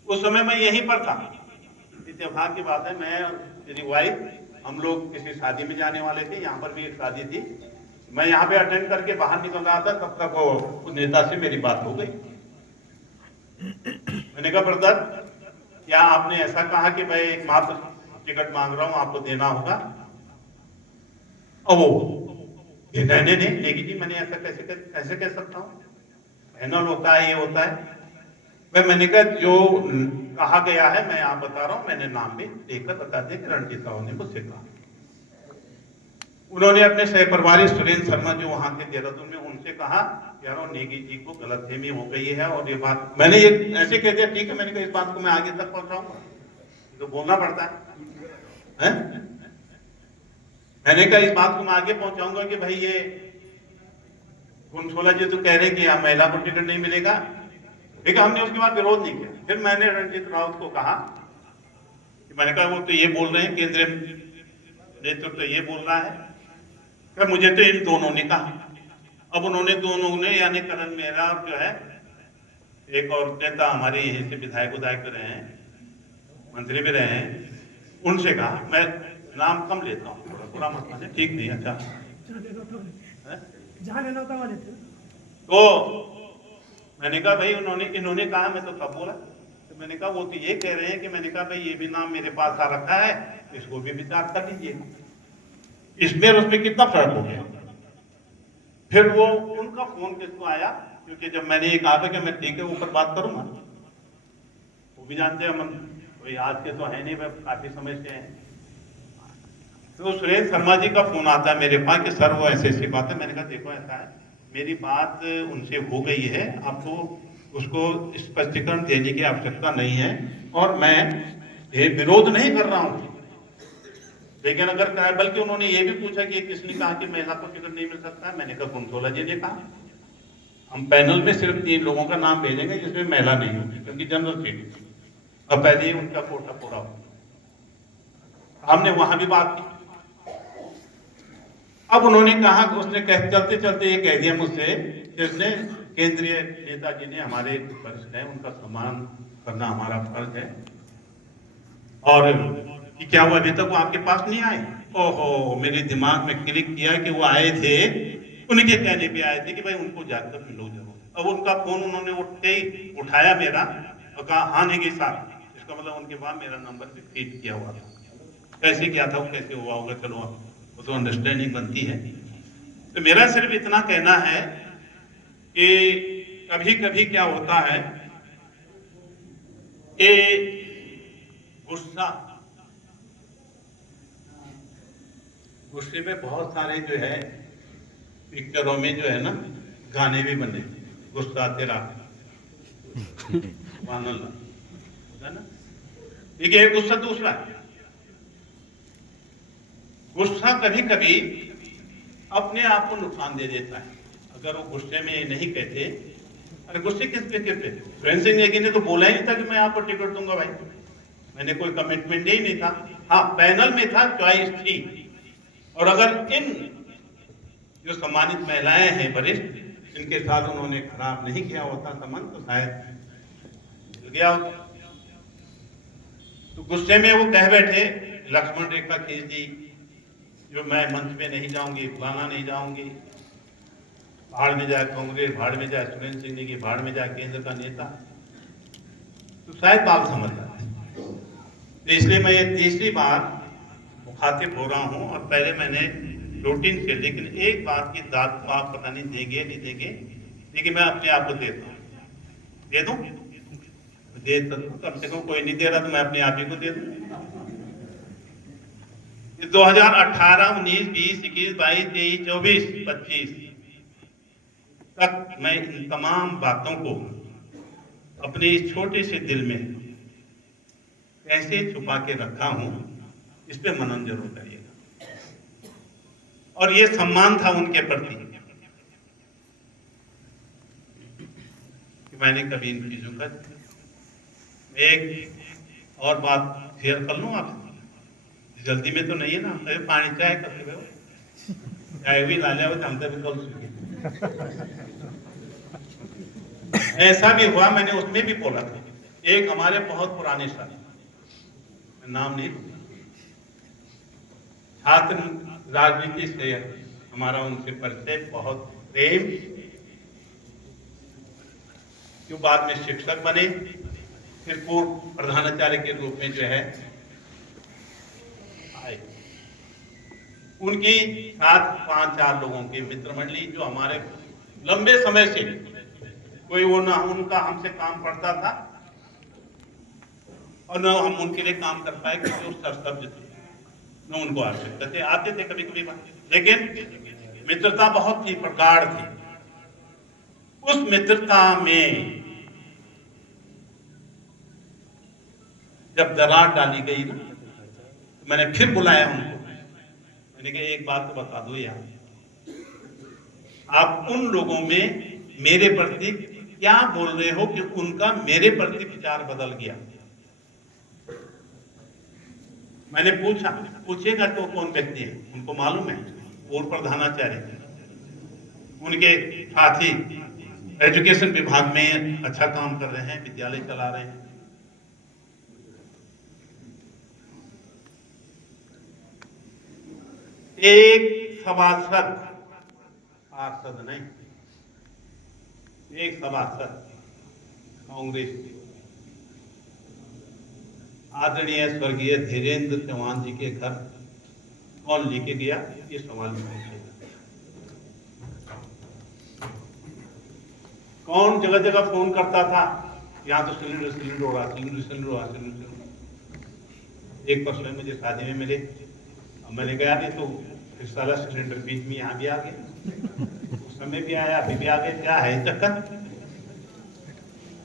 उस समय मैं यहीं पर था। इत्तेफाक की बात है, मैं और मेरी वाइफ, हम लोग किसी शादी में जाने वाले थे, यहाँ पर भी एक शादी थी। मैं यहाँ पे अटेंड करके बाहर निकल रहा था, तब तक वो उस नेता से मेरी बात हो गई। मैंने कहा ब्रदर, क्या आपने ऐसा कहा कि भाई एक मात्र टिकट मांग रहा हूं, आपको देना होगा? वो नहीं, लेकिन जी मैंने ऐसा कैसे कह सकता हूँ, पैनल होता है, ये होता है। मैंने कहा जो कहा गया है मैं आप बता रहा हूं, मैंने नाम भी देखकर बता दिया कि रणजीत राव ने मुझसे कहा। उन्होंने अपने सहप्रभारी सुरेंद्र शर्मा जो वहां थे देहरादून में, उनसे कहा यार नेगी जी को गलतफहमी हो गई है, और ये बात मैंने ये ऐसे कह दिया, ठीक है। मैंने कहा इस बात को मैं आगे तक पहुंचाऊंगा, तो बोलना पड़ता है? मैंने कहा इस बात को मैं आगे पहुंचाऊंगा कि भाई ये कुंसोला जी तो कह रहे कि यहाँ महिला को टिकट नहीं मिलेगा, लेकिन हमने उसके बाद विरोध नहीं किया। फिर मैंने रणजीत रावत को कहा कि मैंने कहा वो तो ये बोल रहे हैं, केंद्रीय नेतृत्व तो ये बोल रहा है, कि मुझे तो इन दोनों ने कहा। अब उन्होंने दोनों ने, यानी करण मेहरा और जो है एक और नेता हमारे यहीं से विधायक भी रहे हैं, मंत्री भी रहे हैं, उनसे कहा, मैं नाम कम लेता हूँ थोड़ा, बुरा मत माने, ठीक नहीं, अच्छा जहाँ लेना होता है? जहाँ लेना होता वहाँ लेते हैं। तो मैंने कहा भाई इन्होंने कहा, मैं तो कब बोला, तो मैंने कहा वो तो ये कह रहे हैं कि, मैंने कहा भाई ये भी नाम मेरे पास आ रखा है, इसको भी विचार कर लीजिए। इसमें और उसमें कितना फर्क हो गया। फिर वो उनका फोन किसको आया, क्योंकि जब मैंने ये कहा था कि मैं ठीक है ऊपर बात करूंगा, वो भी जानते हैं हम कोई आज के तो है नहीं, मैं काफी समय से हैं, तो सुरेंद्र शर्मा जी का फोन आता है मेरे पास कि सर वो ऐसी ऐसी बात है। मैंने कहा देखो ऐसा है, मेरी बात उनसे हो गई है, आपको उसको स्पष्टीकरण देने की आवश्यकता नहीं है, और मैं ये विरोध नहीं कर रहा हूं, लेकिन अगर बल्कि उन्होंने ये भी पूछा कि किसने कहा कि महिला को टिकट नहीं मिल सकता है। मैंने कहा कुंथोला जी ने कहा, हम पैनल में सिर्फ 3 लोगों का नाम भेजेंगे जिसमें महिला नहीं होगी, क्योंकि जनरल सीट, अब पहले ही उनका कोटा पूरा हो। हमने वहां भी बात की। अब उन्होंने कहा, उसने चलते चलते ये कह दिया मुझसे, जिसने केंद्रीय नेताजी ने हमारे वरिष्ठ हैं, उनका सम्मान करना हमारा फर्ज है, और कि क्या वो अभी तक वो आपके पास नहीं आए। ओहो, मेरे दिमाग में क्लिक किया कि वो आए थे, उनके कहने पे आए थे कि भाई उनको जाकर मिलो जरूर। अब उनका फोन उन्होंने उठते ही उठाया मेरा और कहा हाँ नहीं के साथ, इसका मतलब उनके पास मेरा नंबर भी फीड किया हुआ था। कैसे क्या था, वो कैसे हुआ होगा, चलो वो तो अंडरस्टैंडिंग बनती है। तो मेरा सिर्फ इतना कहना है कि कभी कभी क्या होता है कि गुस्सा, गुस्से में बहुत सारे जो है पिक्चरों में जो है ना गाने भी बने, गुस्सा तेरा सुभान अल्लाह, है ना। ठीक है, गुस्सा दूसरा है। गुस्सा कभी कभी अपने आप को नुकसान दे देता है। अगर वो गुस्से में नहीं कहते, अरे गुस्से किस पे कहते, सुरेंद्र सिंह नेगी ने तो बोला ही नहीं था कि मैं आपको टिकट दूंगा भाई, मैंने कोई कमिटमेंट ही नहीं था। हाँ, पैनल में था, चॉइस थी, और अगर इन जो सम्मानित महिलाएं हैं वरिष्ठ, इनके साथ उन्होंने खराब नहीं किया होता संबंध, तो शायद मिल गया होता। तो गुस्से में वो कह बैठे, लक्ष्मण रेखा खींच दी, जो मैं मंच में नहीं जाऊंगी, फलाना नहीं जाऊंगी, भाड़ में जाए कांग्रेस, भाड़ में जाए सुरेंद्र सिंह नेगी, भाड़ में जाए केंद्र का नेता, तो शायद बात समझ जाते। तो इसलिए मैं ये तीसरी बार मुखातिब हो रहा हूं, और पहले मैंने रूटीन से, लेकिन एक बात की दाद को आप पता नहीं देंगे नहीं देंगे, लेकिन मैं अपने आप को देता हूँ, दे दूं, दे कम से कम कोई नहीं दे रहा तो मैं अपने आप ही को दे दूं। 2018, 19, 20, 21, 22, 23, 24, 25 तक मैं इन तमाम बातों को अपने इस छोटे से दिल में कैसे छुपा के रखा हूं, इस पे मनन जरूर करिएगा। और ये सम्मान था उनके प्रति कि मैंने कभी इन चीजों का। एक और बात शेयर कर लूं आपसे, जल्दी में तो नहीं है ना, अरे पानी चाय करते हो, चाय भी ला लिया हो, हम भी कल सुनिए। ऐसा भी हुआ, मैंने उसमें भी बोला था, एक हमारे बहुत पुराने साथी, मैं नाम नहीं लूंगा, छात्र राजनीति से हमारा उनसे परिचय, बहुत प्रेम, जो बाद में शिक्षक बने, फिर पूर्व प्रधानाचार्य के रूप में जो है आए। उनकी साथ 5-4 लोगों की मित्र मंडली, जो हमारे लंबे समय से कोई वो ना उनका हमसे काम पड़ता था और न हम उनके लिए काम कर पाए, क्योंकि उस सरसब्ज थे, न उनको आवश्यकता थे, आते थे कभी कभी, लेकिन मित्रता बहुत ही प्रगाढ़ थी। उस मित्रता में जब दरार डाली गई ना, तो मैंने फिर बुलाया उनको, मैंने कहा एक बात तो बता दो यार, आप उन लोगों में मेरे प्रति क्या बोल रहे हो कि उनका मेरे प्रति विचार बदल गया। मैंने पूछेगा तो कौन व्यक्ति है, उनको मालूम है, पूर्व प्रधानाचार्य, उनके साथी एजुकेशन विभाग में अच्छा काम कर रहे हैं, विद्यालय चला रहे हैं। एक सभासद, पार्षद नहीं, एक सभासद कांग्रेस के आदरणीय स्वर्गीय धीरेन्द्र चौहान जी के घर कौन लेके गया, ये सवाल पूछेगा। कौन जगह जगह फोन करता था, यहाँ तो सिलेंडर हो रहा, सिलेंडर हो रहा। एक पर्सन मुझे शादी में मिले, मैंने कहा नहीं तो फिर साला सिलेंडर बीच में यहाँ भी आ गया, उस समय भी आया, अभी भी आ गया, क्या है चक्कर।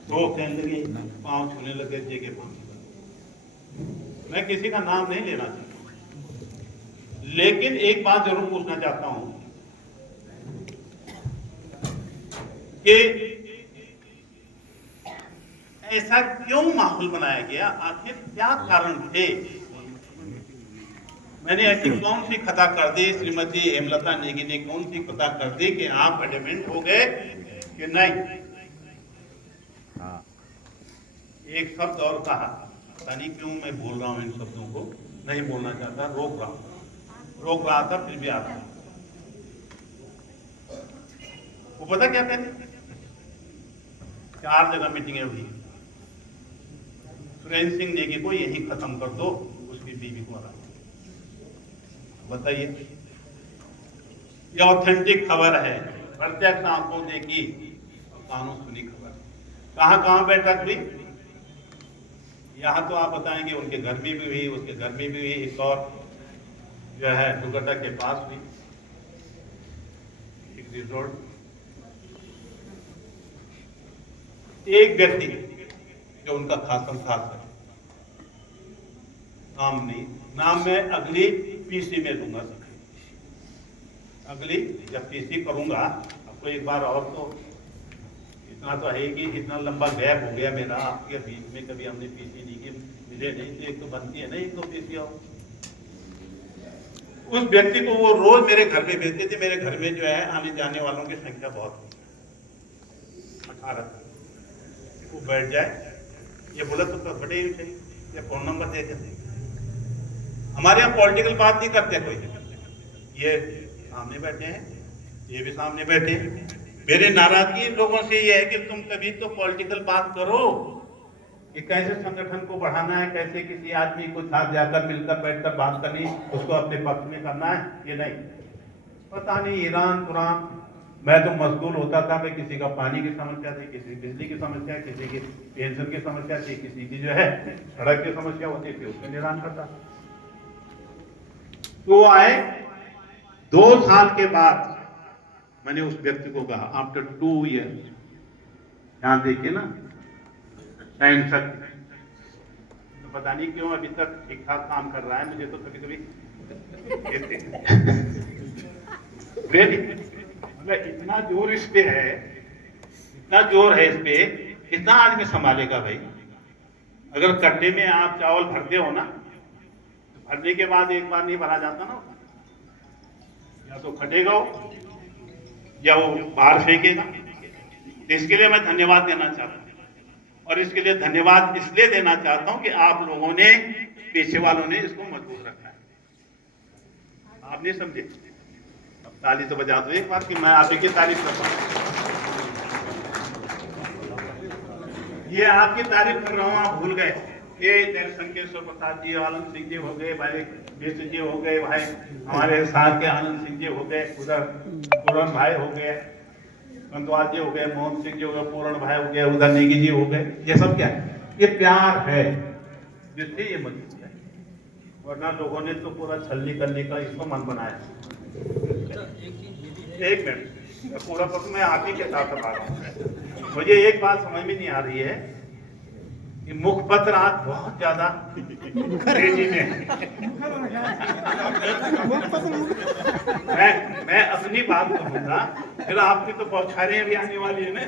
तो कहने लगे, पाँव छूने लगे, जेके पाँव। मैं किसी का नाम नहीं लेना चाहता, लेकिन एक बात जरूर पूछना चाहता हूं कि ऐसा क्यों माहौल बनाया गया, आखिर क्या कारण थे। मैंने ऐसी कौन सी खता कर दी, श्रीमती हेमलता नेगी ने कौन सी खता कर दी कि आप एडमेंट हो गए कि नहीं। एक शब्द और कहा, पता नहीं क्यों मैं बोल रहा हूं इन शब्दों को, नहीं बोलना चाहता, रोक रहा था, फिर भी आता। वो पता क्या कहते, 4 जगह मीटिंगें हुई, सुरेंद्र सिंह नेगी को यही खत्म कर दो, उसकी बीवी को हरा। बताइए, ये ऑथेंटिक खबर है, प्रत्यक्ष आंखों देखी और कानों सुनी खबर। कहां बैठक हुई, यहाँ तो आप बताएंगे उनके घर में भी हुई, उसके घर में भी हुई, एक और जो है दुर्घटना के पास हुई, एक रिजॉर्ट। एक व्यक्ति जो उनका खास है, नाम नहीं, नाम मैं अगली पीसी में दूंगा, अगली जब पीसी करूंगा आपको एक बार। और तो इतना तो है कि इतना लंबा गैप हो गया मेरा आपके बीच में, कभी हमने पीसी नहीं की, मिले नहीं, तो एक तो बनती है ना, एक तो पीसी। और उस व्यक्ति को वो रोज मेरे घर में भेजते थे। मेरे घर में जो है आने जाने वालों की संख्या बहुत, 18। वो बैठ जाए, ये बोला तो बड़े ही चाहिए, ये फोन नंबर दे देते। हमारे यहाँ पॉलिटिकल बात नहीं करते कोई, ये सामने बैठे हैं, ये भी सामने बैठे हैं। मेरे नाराजगी इन लोगों से ये है कि तुम कभी तो पॉलिटिकल बात करो कि कैसे संगठन को बढ़ाना है, कैसे किसी आदमी को साथ जाकर मिलकर बैठकर बात करनी, उसको अपने पक्ष में करना है। ये नहीं, पता नहीं ईरान कुरान। मैं तो मशगूल होता था, मैं किसी का पानी की समस्या थी, किसी की बिजली की समस्या, किसी की पेंशन की समस्या थी, किसी की जो है सड़क की समस्या होती थी, उसका निदान करता। तो आए 2 साल के बाद मैंने उस व्यक्ति को कहा, आफ्टर 2 ईयर्स, यहां देखिए ना, तो पता नहीं क्यों अभी तक ठीक ठाक काम कर रहा है। मुझे तो कभी कभी इतना जोर इस पे है, इतना जोर है इस पे, कितना आदमी संभालेगा भाई। अगर कट्टे में आप चावल भरते हो ना, तो भरने के बाद एक बार नहीं भरा जाता ना, या तो फटेगा या वो बाहर फेंकेगा। तो इसके लिए मैं धन्यवाद देना चाहता हूं, और इसके लिए धन्यवाद इसलिए देना चाहता हूं कि आप लोगों ने, पेशे वालों ने इसको मजबूत रखा है। आप नहीं समझे, अब ताली तो बजा दो एक बार कि मैं आप की तारीफ करता हूं। ये आपकी तारीफ कर रहा हूं, आप भूल गए। ये शंकेश्वर प्रसाद जी, आनंद सिंह जी हो गए, भाई मिश्र जी हो गए, भाई हमारे साथ के आनंद सिंह जी हो गए, उधर पूरण भाई हो गए, कंदवाल जी हो गए, मोहन सिंह जी हो गए, पूरण भाई हो गए, उधर नेगी जी हो गए। ये सब क्या है, ये प्यार है जिससे ये मजबूत है, वरना लोगों ने तो पूरा छलनी करने का इसको मन बनाया। एक मिनट, पूरा पक्ष मैं आप ही के साथ आ रहा हूँ। मुझे एक बात समझ में नहीं आ रही है कि मुखपत्र आज बहुत ज्यादा तेजी में है। मैं अपनी बात कहूंगा, फिर आपकी तो बौछारें भी आने वाली है ना।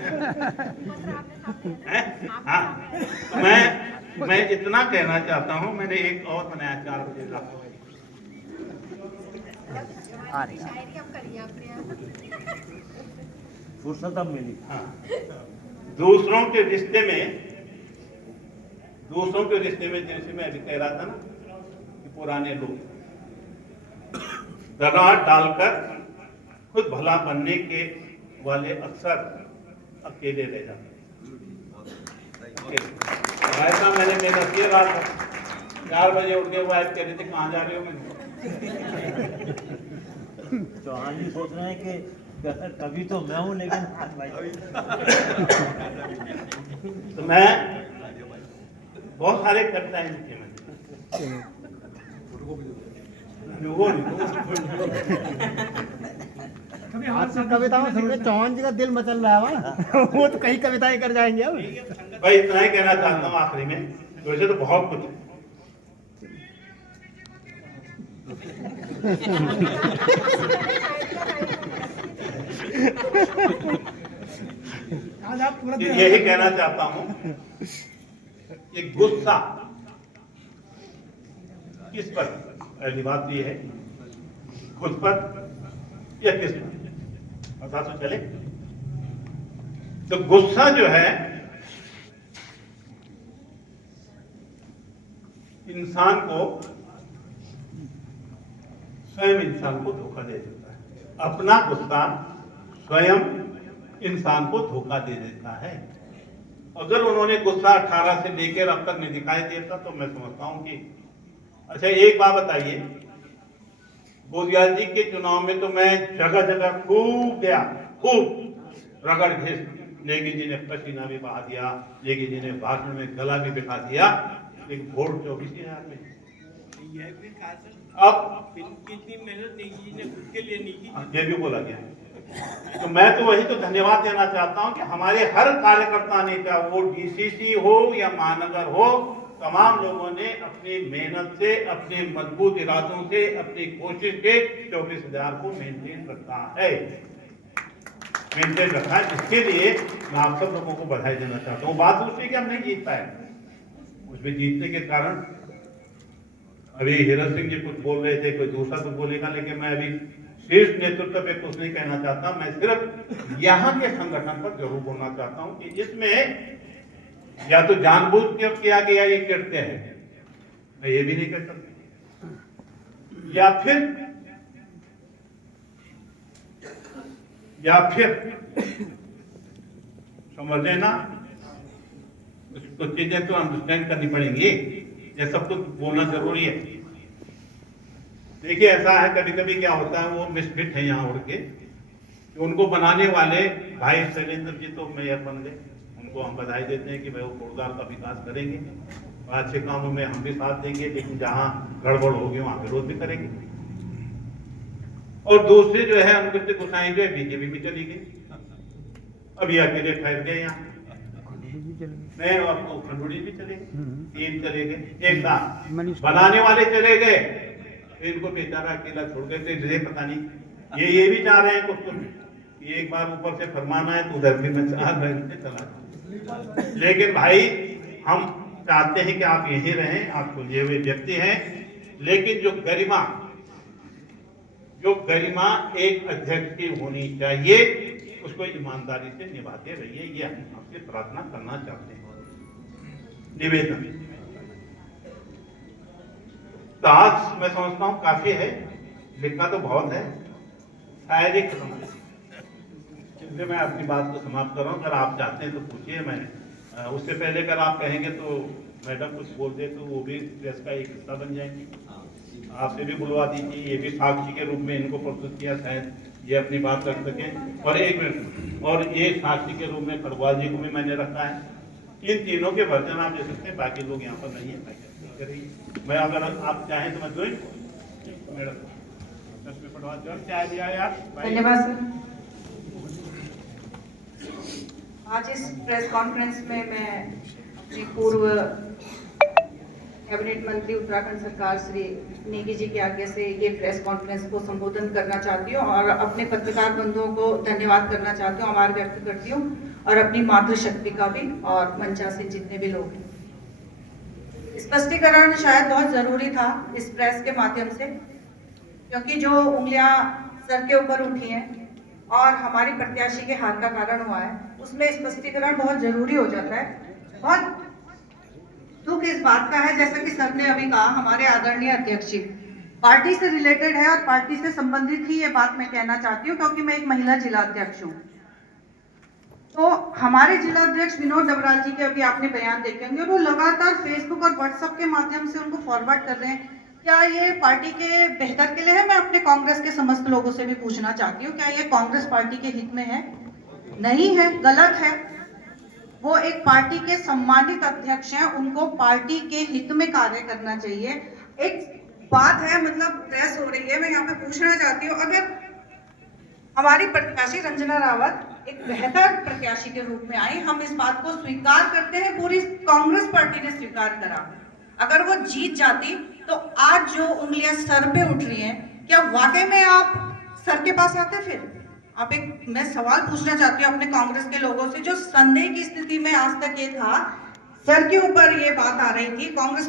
हाँ, तो मैं इतना कहना चाहता हूं, मैंने एक और बनाया 4 बजे का। फुर्सत अब मिली। हाँ, दूसरों के रिश्ते में जैसे मैं अभी कह रहा था ना कि पुराने लोग, दरार डालकर खुद भला बनने के वाले अक्सर अकेले रह जाते हैं। ऐसा मैंने मेरा ये रात 4 बजे उठ के वाइफ कह रही थी कहाँ जा रहे हो? मैंने चौहान जी सोच रहे हैं कि कभी तो मैं हूँ, लेकिन तो मैं बहुत सारे कविताएं लिखे मैंने। आज से कविता में सुन चौहान जी का दिल मचल रहा है वहाँ। वो तो कई कविताएं कर जाएंगे अब। भाई इतना ही कहना चाहता हूँ आखिरी में, वैसे तो बहुत कुछ है। आज आप पूरा दिन यही कहना चाहता हूँ कि गुस्सा किस पर, पहली बात ये है, खुद पर या किस पर पता तो चले। तो गुस्सा जो है इंसान को, स्वयं इंसान को धोखा दे देता है। अपना गुस्सा स्वयं इंसान को धोखा दे देता है। अगर उन्होंने गुस्सा 18 से लेकर अब तक नहीं दिखाई देता तो मैं समझता हूं कि अच्छा एक बात बताइए, बोरियाल जी के चुनाव में तो मैं जगह जगह खूब गया, खूब रगड़ घिस, नेगी जी ने पसीना भी बहा दिया, नेगी जी ने भाषण में गला भी बिठा दिया, लेकिन वोट 24,000 में। अब कितनी मेहनत नेगी जी ने खुद के लिए नहीं की। ये भी बोला गया। तो मैं तो वही तो धन्यवाद देना चाहता हूं कि हमारे हर कार्यकर्ता ने, चाहे वो डीसीसी हो या महानगर हो, तमाम लोगों ने अपनी मेहनत से, अपने मजबूत इरादों से, अपनी कोशिश से 24,000 को मेंटेन रखा है, इसके लिए मैं आप सब लोगों को बधाई देना चाहता हूँ। बात दूसरी कि हम नहीं जीत पाए, उसमें जीतने के कारण अभी हीरक सिंह जी कुछ बोल रहे थे, कोई दूसरा तो बोलेगा, लेकिन मैं अभी शीर्ष नेतृत्व पे कुछ नहीं कहना चाहता। मैं सिर्फ यहाँ के संगठन पर जरूर बोलना चाहता हूँ कि इसमें या तो जानबूझ के किया गया ये कृत्य है, मैं ये भी नहीं कह सकता, या फिर समझ लेना, कुछ चीजें तो अंडरस्टैंड करनी पड़ेंगी, ये सब कुछ बोलना जरूरी है। देखिए ऐसा है, कभी कभी क्या होता है, वो मिसफिट है यहाँ उड़ के, उनको बनाने वाले भाई शैलेंद्र जी तो मेयर बन गए, उनको हम बधाई देते हैं कि भाई वो कोटद्वार का विकास करेंगे, अच्छे कामों में हम भी साथ देंगे, लेकिन जहाँ गड़बड़ होगी वहाँ विरोध भी करेंगे। और दूसरे जो है अनुकृति गोसाई जो है बीजेपी भी चली गई, अभी अकेले ठहर गए यहाँ, नहीं और खंडूड़ी भी चले गए, 3 चले गए, एक साथ बनाने वाले चले गए, इनको बेचारा अकेला छोड़ गए। तो पता नहीं ये भी चाह रहे हैं कुछ एक बार ऊपर से फरमाना है तो उधर भी मैं चाह रहे चला, लेकिन भाई हम चाहते हैं कि आप यहीं रहें, आप सुलझे हुए व्यक्ति हैं, लेकिन जो गरिमा एक अध्यक्ष की होनी चाहिए उसको ईमानदारी से निभाते रहिए, ये हम आपसे प्रार्थना करना चाहते हैं। निवेदन आज मैं समझता हूँ काफी है, लिखना तो बहुत है, शायरी खत्म है, इसलिए मैं अपनी बात को समाप्त कर रहा हूँ। अगर आप चाहते हैं तो पूछिए, मैं उससे पहले अगर आप कहेंगे तो मैडम कुछ बोल दे तो वो भी प्रेस का एक हिस्सा बन जाएंगे, आपसे भी बुलवा दीजिए, ये भी साक्षी के रूप में इनको प्रस्तुत किया, शायद ये अपनी बात रख सकें। और एक साक्षी के रूप में खड़गवाल जी को भी मैंने रखा है, इन तीनों के वर्जन आप दे सकते हैं, बाकी लोग यहाँ पर नहीं है, मैं अगर आप चाहें तो मैं दो धन्यवाद सर। आज इस प्रेस कॉन्फ्रेंस में मैं अपने पूर्व कैबिनेट मंत्री उत्तराखंड सरकार श्री नेगी जी की आज्ञा से ये प्रेस कॉन्फ्रेंस को संबोधन करना चाहती हूँ और अपने पत्रकार बंधुओं को धन्यवाद करना चाहती हूँ, आभार व्यक्त करती हूँ, और अपनी मातृशक्ति का भी, और मंचा से जितने भी लोग हैं। स्पष्टीकरण शायद बहुत जरूरी था इस प्रेस के माध्यम से, क्योंकि जो उंगलियां सर के ऊपर उठी हैं और हमारी प्रत्याशी के हार का कारण हुआ है, उसमें स्पष्टीकरण बहुत जरूरी हो जाता है। बहुत दुख इस बात का है, जैसा कि सर ने अभी कहा, हमारे आदरणीय अध्यक्ष जी पार्टी से रिलेटेड है और पार्टी से संबंधित ही ये बात मैं कहना चाहती हूँ, क्योंकि मैं एक महिला जिला अध्यक्ष हूँ। तो हमारे जिला अध्यक्ष विनोद डबराल जी के अभी आपने बयान देखे होंगे, और वो लगातार फेसबुक और व्हाट्सएप के माध्यम से उनको फॉरवर्ड कर रहे हैं। क्या ये पार्टी के बेहतर के लिए है? मैं अपने कांग्रेस के समस्त लोगों से भी पूछना चाहती हूँ, क्या ये कांग्रेस पार्टी के हित में है? नहीं है, गलत है। वो एक पार्टी के सम्मानित अध्यक्ष हैं, उनको पार्टी के हित में कार्य करना चाहिए। एक बात है, मतलब बहस हो रही है, मैं यहाँ पे पूछना चाहती हूँ, अगर हमारी प्रत्याशी रंजना रावत एक बेहतर प्रत्याशी के रूप में आई, हम इस बात को स्वीकार करते हैं, पूरी कांग्रेस पार्टी ने स्वीकार करा, अगर वो जीत जाती तो आज जो उंगलियां सर पे उठ रही हैं, क्या वाकई में आप सर के पास आते? फिर आप एक, मैं सवाल पूछना चाहती हूँ अपने कांग्रेस के लोगों से, जो संदेह की स्थिति में आज तक ये था, सर के ऊपर ये बात आ रही थी, कांग्रेस